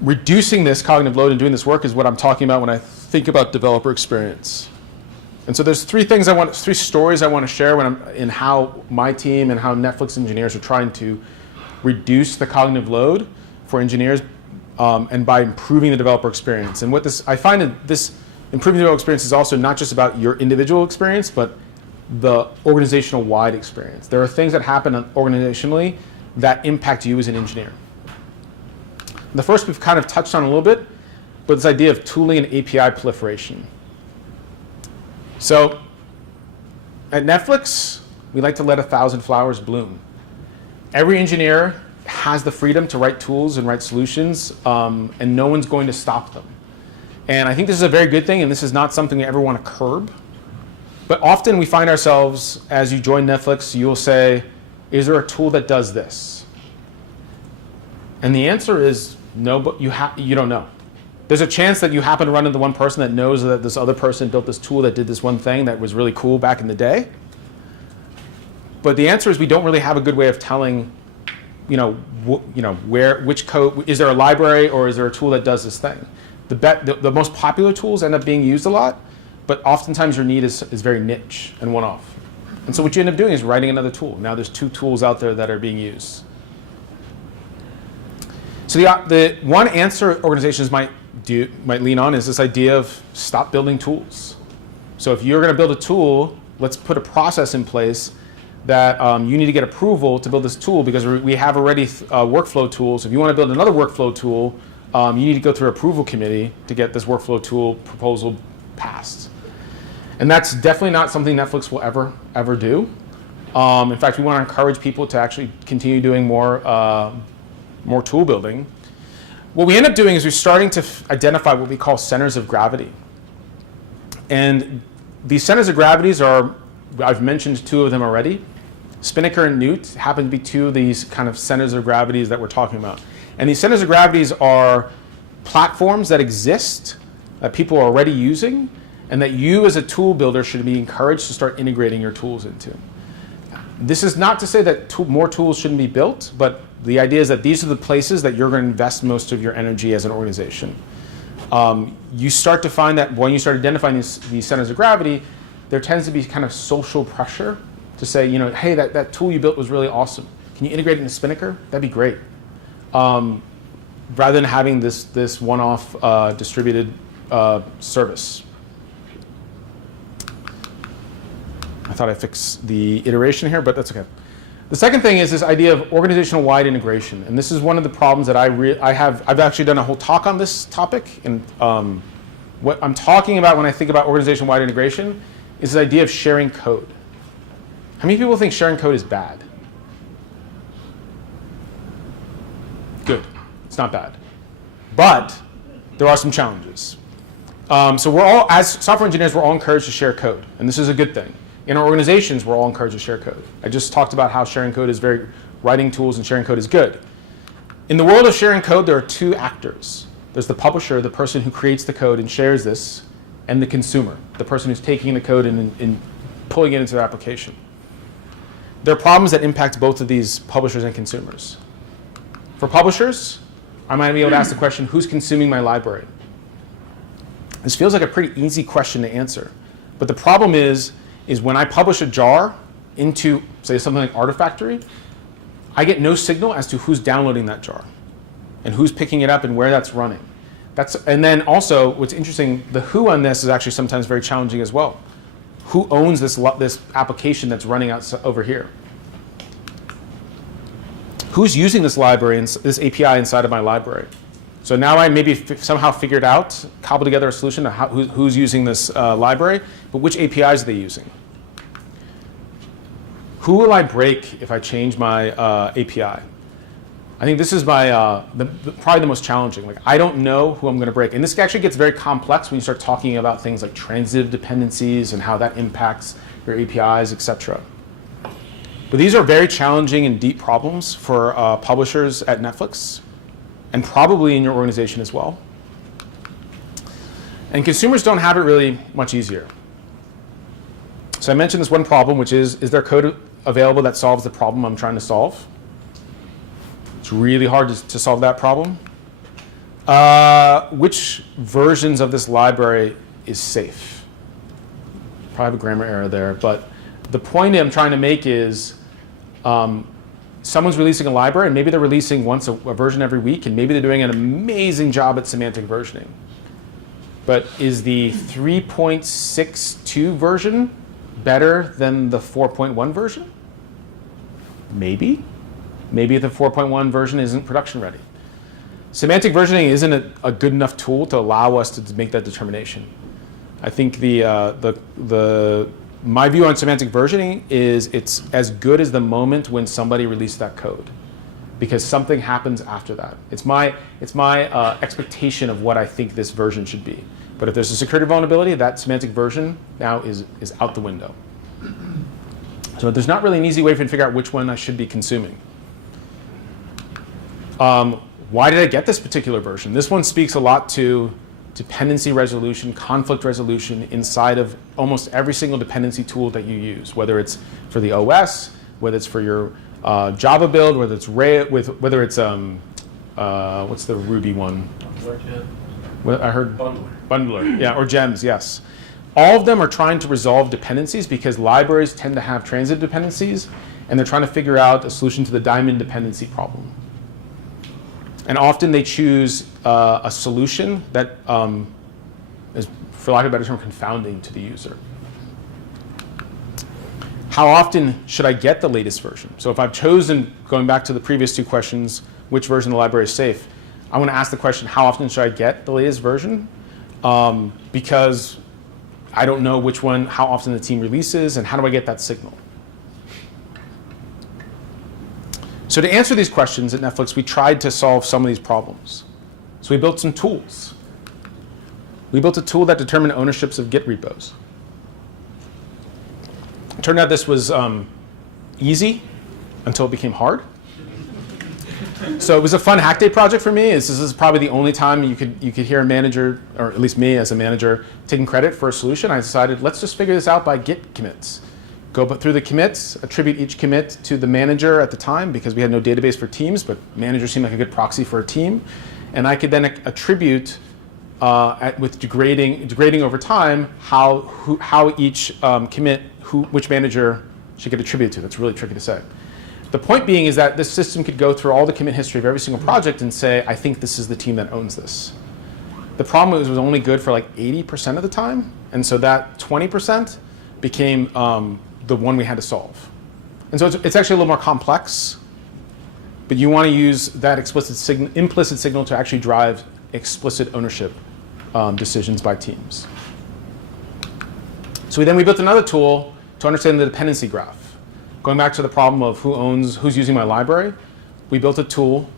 Reducing this cognitive load and doing this work is what I'm talking about when I think about developer experience. And so there's three stories I want to share in how my team and how Netflix engineers are trying to reduce the cognitive load for engineers and by improving the developer experience. And what I find that this improving the developer experience is also not just about your individual experience, but the organizational wide experience. There are things that happen organizationally that impact you as an engineer. The first we've kind of touched on a little bit, but this idea of tooling and API proliferation. So at Netflix, we like to let 1,000 flowers bloom. Every engineer has the freedom to write tools and write solutions, and no one's going to stop them. And I think this is a very good thing, and this is not something we ever want to curb. But often we find ourselves, as you join Netflix, you'll say, is there a tool that does this? And the answer is no, but you don't know. There's a chance that you happen to run into one person that knows that this other person built this tool that did this one thing that was really cool back in the day. But the answer is we don't really have a good way of telling, which code, is there a library or is there a tool that does this thing? The most popular tools end up being used a lot, but oftentimes your need is very niche and one-off. And so what you end up doing is writing another tool. Now there's 2 tools out there that are being used. So the one answer organizations might lean on is this idea of stop building tools. So if you're going to build a tool, let's put a process in place that you need to get approval to build this tool because we have already workflow tools. If you want to build another workflow tool, you need to go through an approval committee to get this workflow tool proposal passed. And that's definitely not something Netflix will ever do. In fact, we want to encourage people to actually continue doing more tool building. What we end up doing is we're starting to identify what we call centers of gravity. And these centers of gravities are, I've mentioned 2 of them already. Spinnaker and Newt happen to be 2 of these kind of centers of gravities that we're talking about. And these centers of gravities are platforms that exist, that people are already using, and that you as a tool builder should be encouraged to start integrating your tools into. This is not to say that more tools shouldn't be built, but the idea is that these are the places that you're going to invest most of your energy as an organization. You start to find that when you start identifying these centers of gravity, there tends to be kind of social pressure to say, hey, that tool you built was really awesome. Can you integrate it into Spinnaker? That'd be great. Rather than having this one-off distributed service. I thought I fixed the iteration here, but that's okay. The second thing is this idea of organizational-wide integration, and this is one of the problems that I've actually done a whole talk on this topic, and what I'm talking about when I think about organization-wide integration is this idea of sharing code. How many people think sharing code is bad? Good, it's not bad. But there are some challenges. So we're all, as software engineers, we're all encouraged to share code, and this is a good thing. In our organizations, we're all encouraged to share code. I just talked about how sharing code is writing tools and sharing code is good. In the world of sharing code, there are two actors. There's the publisher, the person who creates the code and shares this, and the consumer, the person who's taking the code and pulling it into their application. There are problems that impact both of these publishers and consumers. For publishers, I might be able to ask the question, who's consuming my library? This feels like a pretty easy question to answer. But the problem is when I publish a jar into, say, something like Artifactory, I get no signal as to who's downloading that jar and who's picking it up and where that's running. And then also, what's interesting, the who on this is actually sometimes very challenging as well. Who owns this application that's running out over here? Who's using this library, this API inside of my library? So now I maybe somehow figured out, cobbled together a solution to who's using this library, but which APIs are they using? Who will I break if I change my API? I think this is probably the most challenging. Like, I don't know who I'm going to break. And this actually gets very complex when you start talking about things like transitive dependencies and how that impacts your APIs, et cetera. But these are very challenging and deep problems for publishers at Netflix, and probably in your organization as well. And consumers don't have it really much easier. So I mentioned this one problem, which is there code available that solves the problem I'm trying to solve? It's really hard to solve that problem. Which versions of this library is safe? Probably have a grammar error there, but the point I'm trying to make is someone's releasing a library, and maybe they're releasing once a version every week, and maybe they're doing an amazing job at semantic versioning. But is the 3.62 version better than the 4.1 version? Maybe. Maybe the 4.1 version isn't production ready. Semantic versioning isn't a good enough tool to allow us to make that determination. I think my view on semantic versioning is it's as good as the moment when somebody released that code, because something happens after that. It's my expectation of what I think this version should be. But if there's a security vulnerability, that semantic version now is out the window. So there's not really an easy way for me to figure out which one I should be consuming. Why did I get this particular version? This one speaks a lot to dependency resolution, conflict resolution inside of almost every single dependency tool that you use, whether it's for the OS, whether it's for your Java build, whether it's what's the Ruby one? I heard Bundler. Yeah, or gems, yes. All of them are trying to resolve dependencies because libraries tend to have transitive dependencies, and they're trying to figure out a solution to the diamond dependency problem. And often they choose a solution that is, for lack of a better term, confounding to the user. How often should I get the latest version? So if I've chosen, going back to the previous two questions, which version of the library is safe, I want to ask the question, how often should I get the latest version? Because I don't know which one, how often the team releases, and how do I get that signal? So to answer these questions at Netflix, we tried to solve some of these problems. So we built some tools. We built a tool that determined ownerships of Git repos. It turned out this was easy until it became hard. So it was a fun hack day project for me. This is probably the only time you could hear a manager, or at least me as a manager, taking credit for a solution. I decided, let's just figure this out by Git commits. Go through the commits, attribute each commit to the manager at the time, because we had no database for teams, but manager seemed like a good proxy for a team. And I could then attribute, with degrading over time, how each commit, which manager should get attributed to. That's really tricky to say. The point being is that this system could go through all the commit history of every single project and say, I think this is the team that owns this. The problem was it was only good for like 80% of the time, and so that 20% became the one we had to solve. And so it's actually a little more complex, but you want to use that implicit signal to actually drive explicit ownership decisions by teams. So we built another tool to understand the dependency graph. Going back to the problem of who's using my library, we built a tool,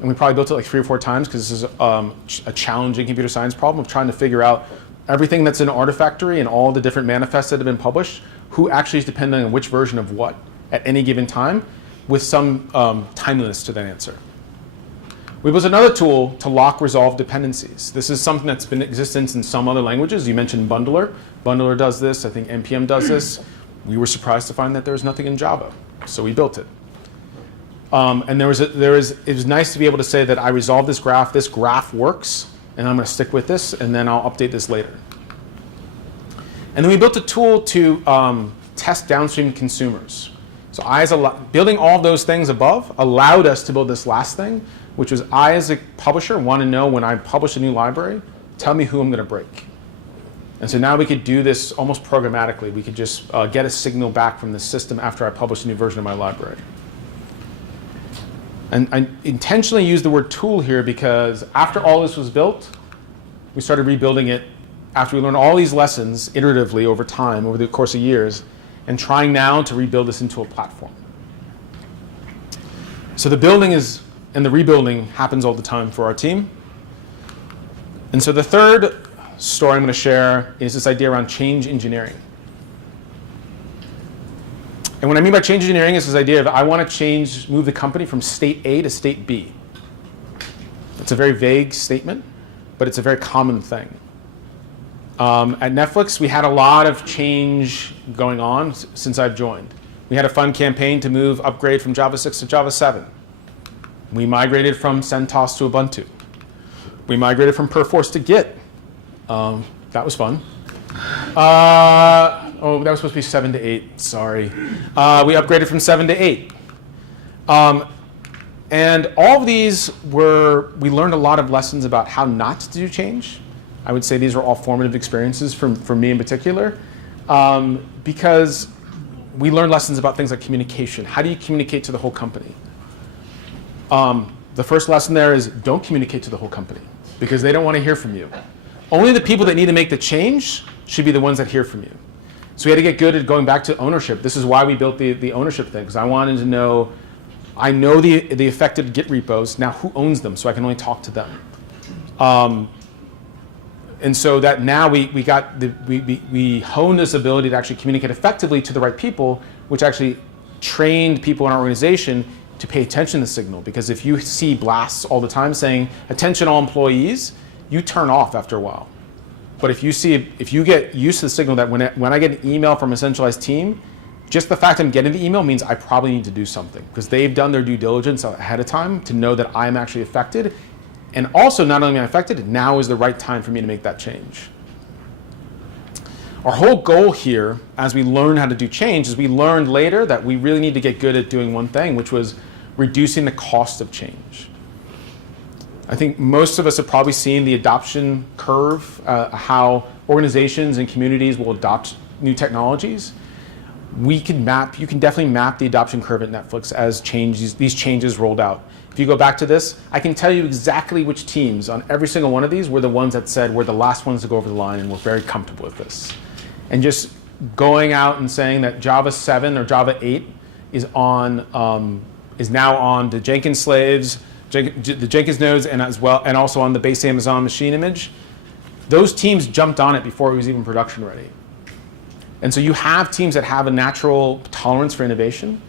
and we probably built it like 3 or 4 times because this is a challenging computer science problem of trying to figure out everything that's in Artifactory and all the different manifests that have been published, who actually is depending on which version of what at any given time, with some timeliness to that answer. We built another tool to lock resolve dependencies. This is something that's been in existence in some other languages. You mentioned Bundler. Bundler does this. I think NPM does this. We were surprised to find that there was nothing in Java, so we built it. And it was nice to be able to say that I resolved this graph works, and I'm going to stick with this, and then I'll update this later. And then we built a tool to test downstream consumers. So building all of those things above allowed us to build this last thing, which was I, as a publisher, want to know when I publish a new library, tell me who I'm going to break. And so now we could do this almost programmatically. We could just get a signal back from the system after I publish a new version of my library. And I intentionally used the word tool here because after all this was built, we started rebuilding it after we learned all these lessons iteratively over time, over the course of years, and trying now to rebuild this into a platform. So the building and the rebuilding happens all the time for our team. And so the third story I'm going to share is this idea around change engineering. And what I mean by change engineering is this idea of I want to move the company from state A to state B. It's a very vague statement, but it's a very common thing. At Netflix, we had a lot of change going on since I've joined. We had a fun campaign to upgrade from Java 6 to Java 7. We migrated from CentOS to Ubuntu. We migrated from Perforce to Git. That was fun. That was supposed to be 7 to 8. Sorry. We upgraded from 7 to 8. And all of these we learned a lot of lessons about how not to do change. I would say these are all formative experiences for me in particular, because we learned lessons about things like communication. How do you communicate to the whole company? The first lesson there is don't communicate to the whole company because they don't want to hear from you. Only the people that need to make the change should be the ones that hear from you. So we had to get good at going back to ownership. This is why we built the ownership thing, because I wanted to know, I know the affected Git repos, now who owns them, so I can only talk to them. And so that now we honed this ability to actually communicate effectively to the right people, which actually trained people in our organization to pay attention to the signal. Because if you see blasts all the time saying, attention all employees, you turn off after a while. But if you get used to the signal that when I get an email from a centralized team, just the fact I'm getting the email means I probably need to do something because they've done their due diligence ahead of time to know that I'm actually affected. And also, not only am I affected, now is the right time for me to make that change. Our whole goal here, as we learn how to do change, is we learned later that we really need to get good at doing one thing, which was reducing the cost of change. I think most of us have probably seen the adoption curve, how organizations and communities will adopt new technologies. You can definitely map the adoption curve at Netflix as these changes rolled out. If you go back to this, I can tell you exactly which teams on every single one of these were the ones that said we're the last ones to go over the line and we're very comfortable with this. And just going out and saying that Java 7 or Java 8 is now on the Jenkins slaves, the Jenkins nodes, and also on the base Amazon machine image. Those teams jumped on it before it was even production ready. And so you have teams that have a natural tolerance for innovation.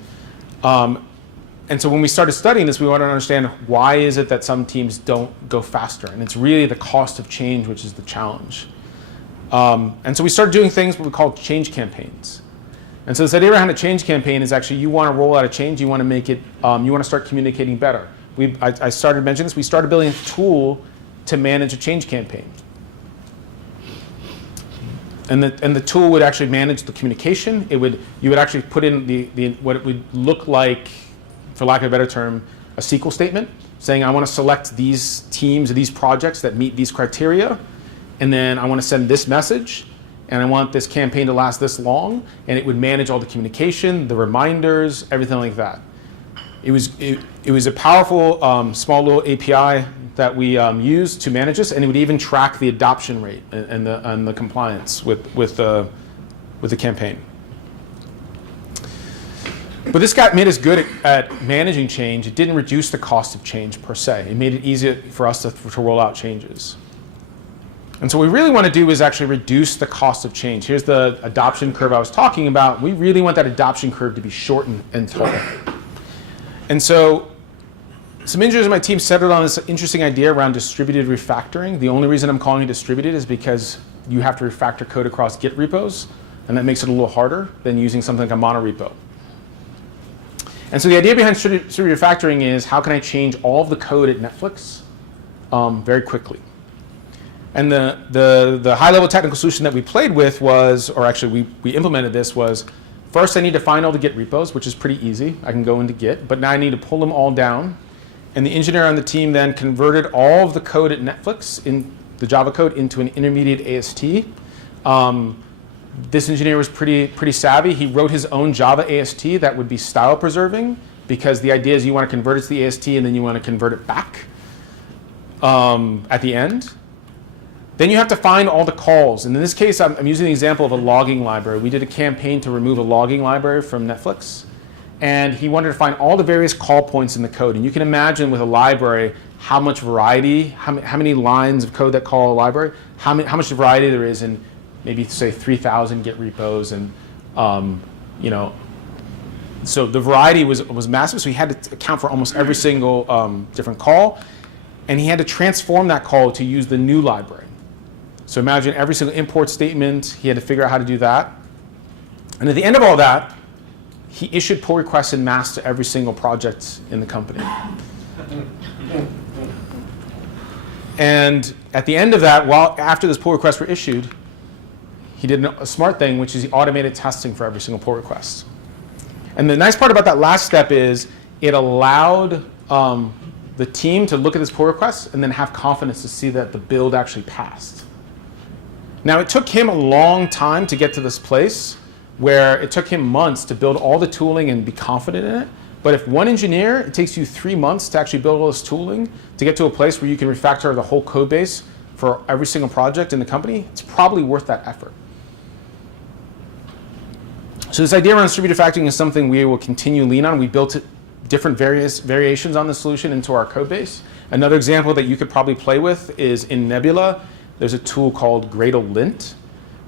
And so when we started studying this, we wanted to understand why is it that some teams don't go faster? And it's really the cost of change, which is the challenge. And so we started doing things what we call change campaigns. And so this idea behind a change campaign is actually you want to roll out a change, you want to make it, you want to start communicating better. I started mentioning this, we started building a tool to manage a change campaign. And the tool would actually manage the communication. You would actually put in what it would look like, for lack of a better term, a SQL statement saying I want to select these teams or these projects that meet these criteria, and then I want to send this message, and I want this campaign to last this long, and it would manage all the communication, the reminders, everything like that. It was a powerful small little API that we used to manage this, and it would even track the adoption rate and the compliance with the campaign. But this made us good at managing change. It didn't reduce the cost of change per se. It made it easier for us to roll out changes. And so what we really want to do is actually reduce the cost of change. Here's the adoption curve I was talking about. We really want that adoption curve to be short and tall. And so some engineers in my team settled on this interesting idea around distributed refactoring. The only reason I'm calling it distributed is because you have to refactor code across Git repos, and that makes it a little harder than using something like a monorepo. And so the idea behind distributed refactoring is how can I change all of the code at Netflix very quickly? And the high-level technical solution that we played with was, or actually we implemented this was, first I need to find all the Git repos, which is pretty easy. I can go into Git, but now I need to pull them all down. And the engineer on the team then converted all of the code at Netflix, in the Java code, into an intermediate AST. This engineer was pretty savvy. He wrote his own Java AST that would be style preserving, because the idea is you want to convert it to the AST and then you want to convert it back at the end. Then you have to find all the calls. And in this case, I'm using the example of a logging library. We did a campaign to remove a logging library from Netflix. And he wanted to find all the various call points in the code. And you can imagine with a library how much variety, how many lines of code that call a library, how much variety there is in maybe, say, 3,000 Git repos. And so the variety was massive. So he had to account for almost every single different call. And he had to transform that call to use the new library. So imagine every single import statement, he had to figure out how to do that. And at the end of all that, he issued pull requests en masse to every single project in the company. And at the end of that, after those pull requests were issued, he did a smart thing, which is he automated testing for every single pull request. And the nice part about that last step is it allowed the team to look at this pull request and then have confidence to see that the build actually passed. Now, it took him a long time to get to this place where it took him months to build all the tooling and be confident in it. But if one engineer, it takes you 3 months to actually build all this tooling to get to a place where you can refactor the whole code base for every single project in the company, it's probably worth that effort. So this idea around distributed refactoring is something we will continue to lean on. We built different variations on the solution into our code base. Another example that you could probably play with is in Nebula. There's a tool called Gradle Lint.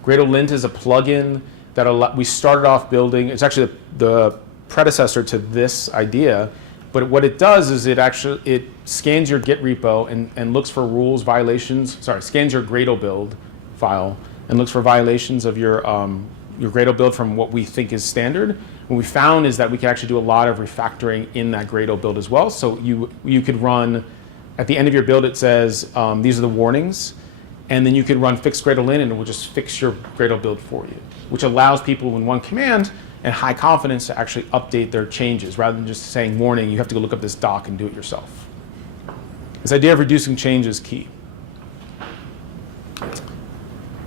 Gradle Lint is a plugin that we started off building. It's actually the predecessor to this idea. But what it does is it scans your Git repo and looks for rules, violations. Scans your Gradle build file and looks for violations of your Gradle build from what we think is standard. What we found is that we can actually do a lot of refactoring in that Gradle build as well. So you could run, at the end of your build, it says, these are the warnings. And then you could run fix Gradle Lint, and it will just fix your Gradle build for you, which allows people in one command and high confidence to actually update their changes rather than just saying, warning, you have to go look up this doc and do it yourself. This idea of reducing change is key.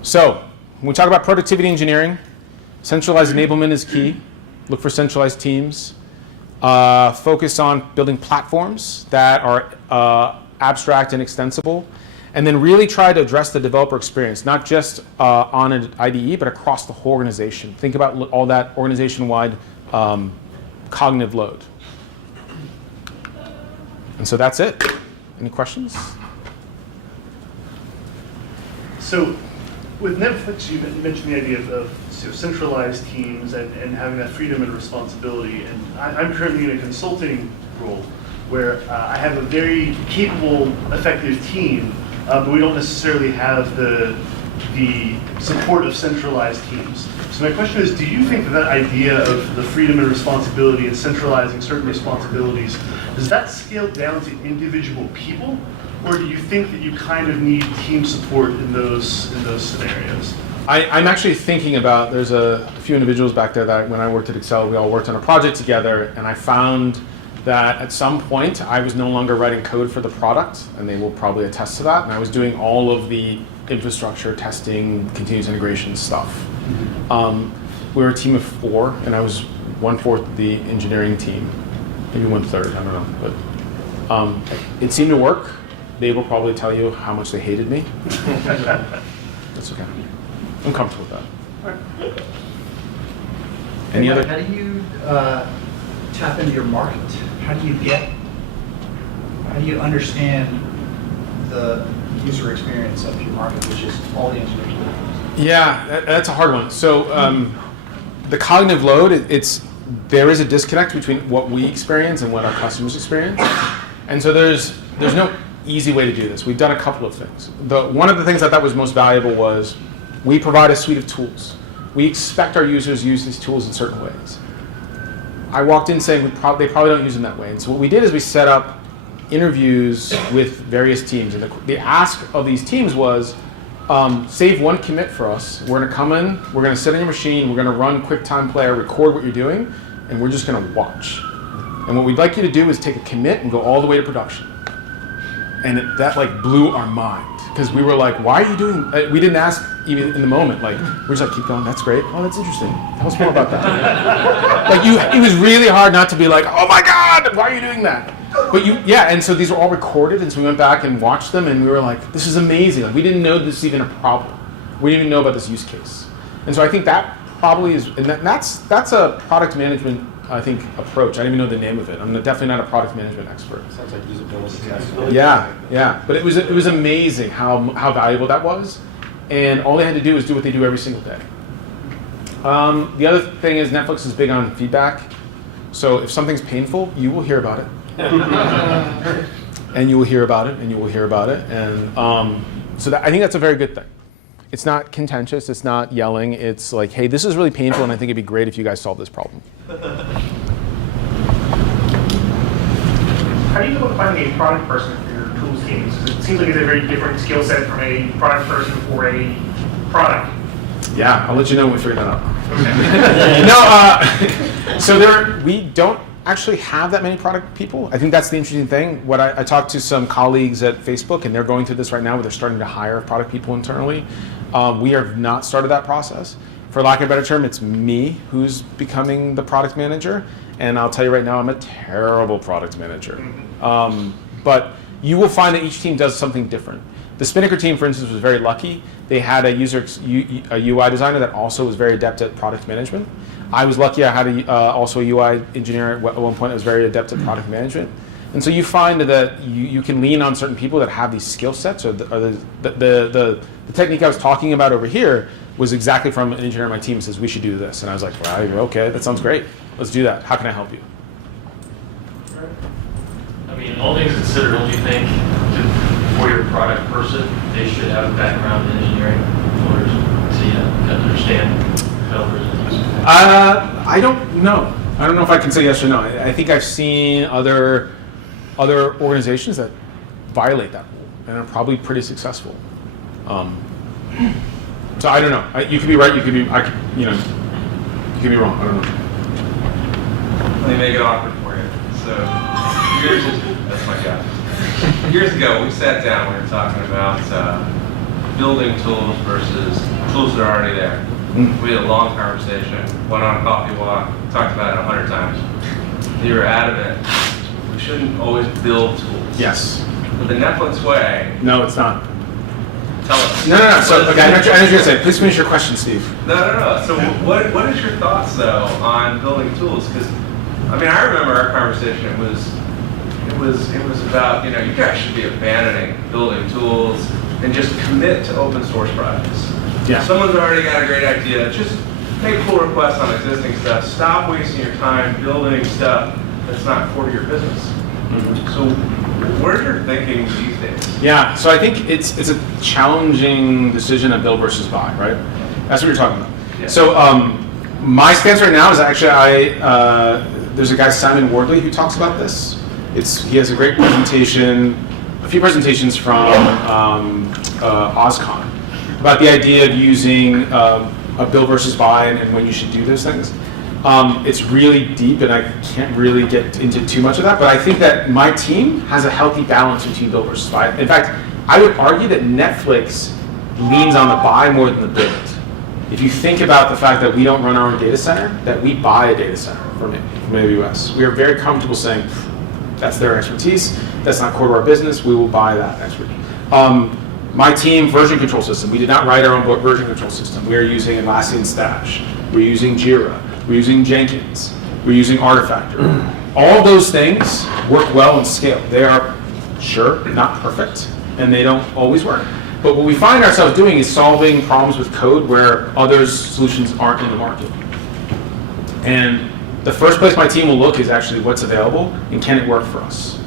So when we talk about productivity engineering, centralized enablement is key. Look for centralized teams. Focus on building platforms that are abstract and extensible. And then really try to address the developer experience, not just on an IDE, but across the whole organization. Think about all that organization-wide cognitive load. And so that's it. Any questions? So with Netflix, you mentioned the idea of centralized teams and having that freedom and responsibility. And I'm currently in a consulting role where I have a very capable, effective team, but we don't necessarily have the support of centralized teams. So my question is, do you think that idea of the freedom and responsibility and centralizing certain responsibilities, does that scale down to individual people? Or do you think that you kind of need team support in those scenarios? I'm actually thinking about, there's a few individuals back there that when I worked at Excel, we all worked on a project together, and I found that at some point I was no longer writing code for the product, and they will probably attest to that, and I was doing all of the infrastructure, testing, continuous integration stuff. We were a team of 4, and I was 1/4 of the engineering team, maybe 1/3, I don't know. But it seemed to work. They will probably tell you how much they hated me. That's okay. I'm comfortable with that. Any other? How do you tap into your market? How do you understand the user experience of your market, which is all the engineers do? Yeah, that's a hard one. So the cognitive load, there is a disconnect between what we experience and what our customers experience. And so there's no easy way to do this. We've done a couple of things. One of the things I thought was most valuable was we provide a suite of tools. We expect our users to use these tools in certain ways. I walked in saying they probably don't use them that way. And so what we did is we set up interviews with various teams. And the ask of these teams was, save one commit for us. We're going to come in, we're going to sit on your machine, we're going to run QuickTime Player, record what you're doing, and we're just going to watch. And what we'd like you to do is take a commit and go all the way to production. And that blew our mind. Because we were like, why are you doing, we didn't ask even in the moment, we're just like, keep going, that's great. Oh, that's interesting. Tell us more about that. It was really hard not to be like, oh my God, why are you doing that? But and so these were all recorded, and so we went back and watched them, and we were like, this is amazing. We didn't know this was even a problem. We didn't even know about this use case. And so I think that probably is, and that's a product management, I think, approach. I don't even know the name of it. I'm definitely not a product management expert. Sounds like usability test. Yeah. But it was amazing how valuable that was. And all they had to do was do what they do every single day. The other thing is Netflix is big on feedback. So if something's painful, you will hear about it. And you will hear about it, and you will hear about it. And so I think that's a very good thing. It's not contentious, it's not yelling, it's like, hey, this is really painful, and I think it'd be great if you guys solve this problem. How do you go about finding a product person for your tools teams? It seems like it's a very different skill set from a product person for a product. Yeah, I'll let you know when we figure that out. Okay. So we don't actually have that many product people. I think that's the interesting thing. I talked to some colleagues at Facebook, and they're going through this right now where they're starting to hire product people internally. We have not started that process. For lack of a better term, it's me who's becoming the product manager. And I'll tell you right now, I'm a terrible product manager. But you will find that each team does something different. The Spinnaker team, for instance, was very lucky. They had a UI designer that also was very adept at product management. I was lucky I had also a UI engineer at one point that was very adept at product management. And so you find that you can lean on certain people that have these skill sets. Or the technique I was talking about over here was exactly from an engineer on my team who says, we should do this. And I was like, well, okay, that sounds great. Let's do that. How can I help you? I mean, all things considered, don't you think for your product person, they should have a background in engineering in order to understand developers and users? I don't know. I don't know if I can say yes or no. I think I've seen other organizations that violate that rule and are probably pretty successful. So I don't know. You could be right. You could be. You could be wrong. I don't know. Let me make it awkward for you. So, that's my guy. Years ago, we sat down. We were talking about building tools versus tools that are already there. We had a long conversation. Went on a coffee walk. Talked about it 100 times. You were adamant. We shouldn't always build tools. Yes. But the Netflix way. No, it's not. Tell us. No. So, okay, I know what you're going to say. Please finish your question, Steve. No. So, what is your thoughts though on building tools? Because, I mean, I remember our conversation. It was about you guys should be abandoning building tools and just commit to open source projects. Yeah. Someone's already got a great idea. Just make pull requests on existing stuff. Stop wasting your time building stuff that's not core to your business. So, where's your thinking these days? Yeah. So I think it's a challenging decision of build versus buy, right? That's what you're talking about. Yeah. So my stance right now is actually there's a guy, Simon Wardley, who talks about this. He has a great presentation, a few presentations from OSCON about the idea of using a build versus buy and when you should do those things. It's really deep, and I can't really get into too much of that, but I think that my team has a healthy balance between build versus buy. In fact, I would argue that Netflix leans on the buy more than the build. If you think about the fact that we don't run our own data center, that we buy a data center from AWS, we are very comfortable saying that's their expertise, that's not core to our business, we will buy that expertise. My team, version control system, we did not write our own version control system. We are using Atlassian Stash, we're using Jira, we're using Jenkins, we're using Artifactor. All those things work well and scale. They are, sure, not perfect, and they don't always work. But what we find ourselves doing is solving problems with code where others' solutions aren't in the market. And the first place my team will look is actually what's available and can it work for us.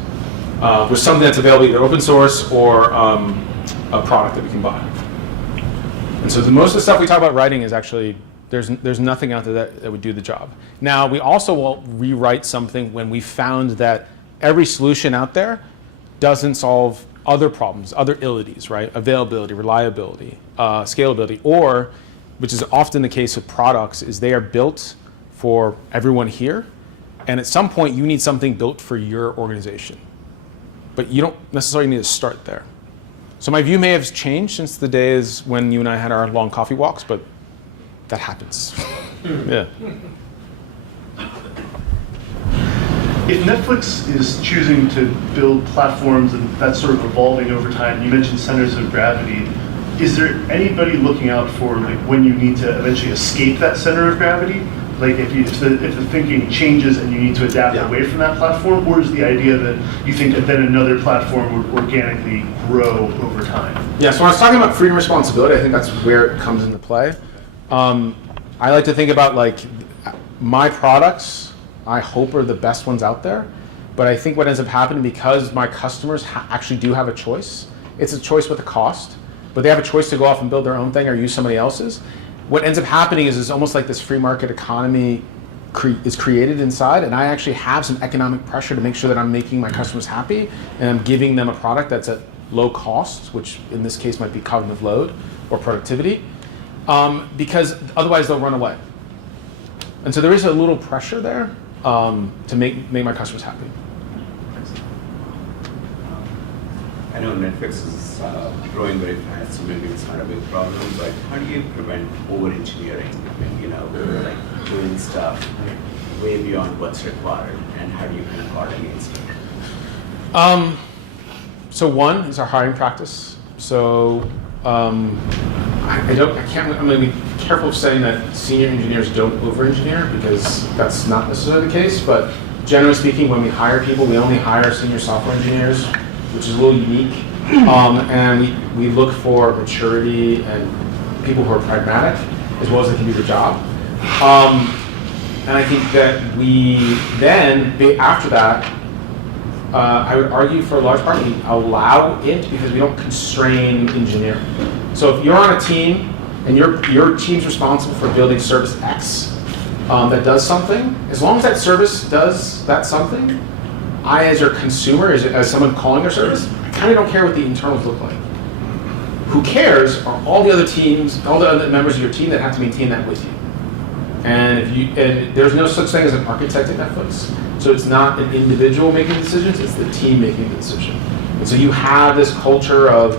With something that's available either open source or a product that we can buy. And so most of the stuff we talk about writing is actually, there's nothing out there that would do the job. Now, we also will rewrite something when we found that every solution out there doesn't solve other problems, other illities, right? Availability, reliability, scalability, or, which is often the case with products, is they are built for everyone here, and at some point you need something built for your organization. But you don't necessarily need to start there. So my view may have changed since the days when you and I had our long coffee walks, but that happens. Yeah. If Netflix is choosing to build platforms and that's sort of evolving over time, you mentioned centers of gravity, is there anybody looking out for like when you need to eventually escape that center of gravity? Like if the thinking changes and you need to adapt away from that platform, or is the idea that you think that then another platform would organically grow over time? Yeah, so when I was talking about freedom and responsibility, I think that's where it comes into play. I like to think about like my products, I hope are the best ones out there, but I think what ends up happening because my customers actually do have a choice, it's a choice with a cost, but they have a choice to go off and build their own thing or use somebody else's. What ends up happening is it's almost like this free market economy is created inside, and I actually have some economic pressure to make sure that I'm making my customers happy and I'm giving them a product that's at low cost, which in this case might be cognitive load or productivity, because otherwise they'll run away. And so there is a little pressure there to make my customers happy. I know Netflix is growing very fast, so maybe it's not a big problem, but how do you prevent over-engineering? Like doing stuff way beyond what's required, and how do you kind of guard against it? So one is our hiring practice. So I'm going to be careful of saying that senior engineers don't over-engineer because that's not necessarily the case, but generally speaking, when we hire people, we only hire senior software engineers, which is a little unique. And we look for maturity and people who are pragmatic as well as they can do the job. And I think that we then, after that, I would argue for a large part we allow it because we don't constrain engineering. So if you're on a team and your team's responsible for building service X that does something, as long as that service does that something, I, as your consumer, as someone calling their service, I kind of don't care what the internals look like. Who cares are all the other teams, all the other members of your team that have to maintain that with you. And there's no such thing as an architect at Netflix. So it's not an individual making decisions, it's the team making the decision. And so you have this culture of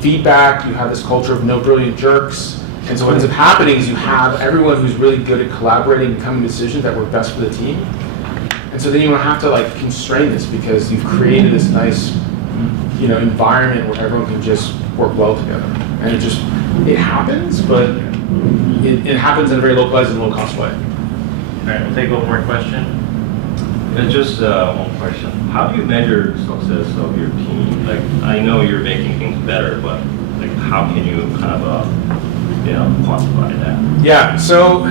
feedback, you have this culture of no brilliant jerks. And so what ends up happening is you have everyone who's really good at collaborating and coming to decisions that work best for the team. And so then you don't have to like constrain this because you've created this nice, environment where everyone can just work well together. And it happens, but it happens in a very localized and low-cost way. All right, we'll take one more question. And just one question. How do you measure success of your team? Like, I know you're making things better, but like, how can you kind of, quantify that? Yeah, so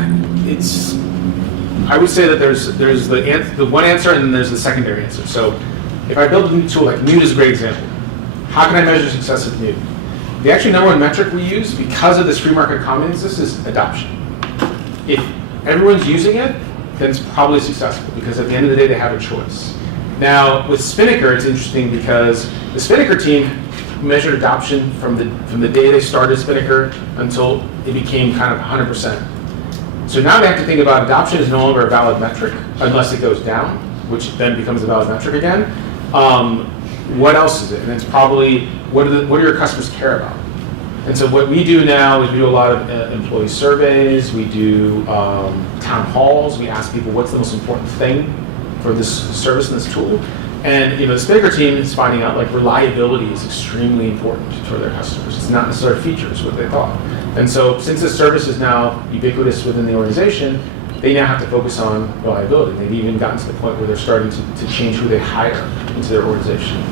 I would say that there's the one answer and then there's the secondary answer. So if I build a new tool, like Mute is a great example. How can I measure success with Mute? The actually number one metric we use because of this free market economy is adoption. If everyone's using it, then it's probably successful because at the end of the day, they have a choice. Now, with Spinnaker, it's interesting because the Spinnaker team measured adoption from the day they started Spinnaker until it became kind of 100%. So now they have to think about adoption is no longer a valid metric unless it goes down, which then becomes a valid metric again. What else is it? And it's probably, what do your customers care about? And so what we do now is we do a lot of employee surveys, we do town halls, we ask people what's the most important thing for this service and this tool. And this bigger team is finding out like reliability is extremely important for their customers. It's not necessarily features, what they thought. And so since this service is now ubiquitous within the organization, they now have to focus on reliability. They've even gotten to the point where they're starting to change who they hire into their organization.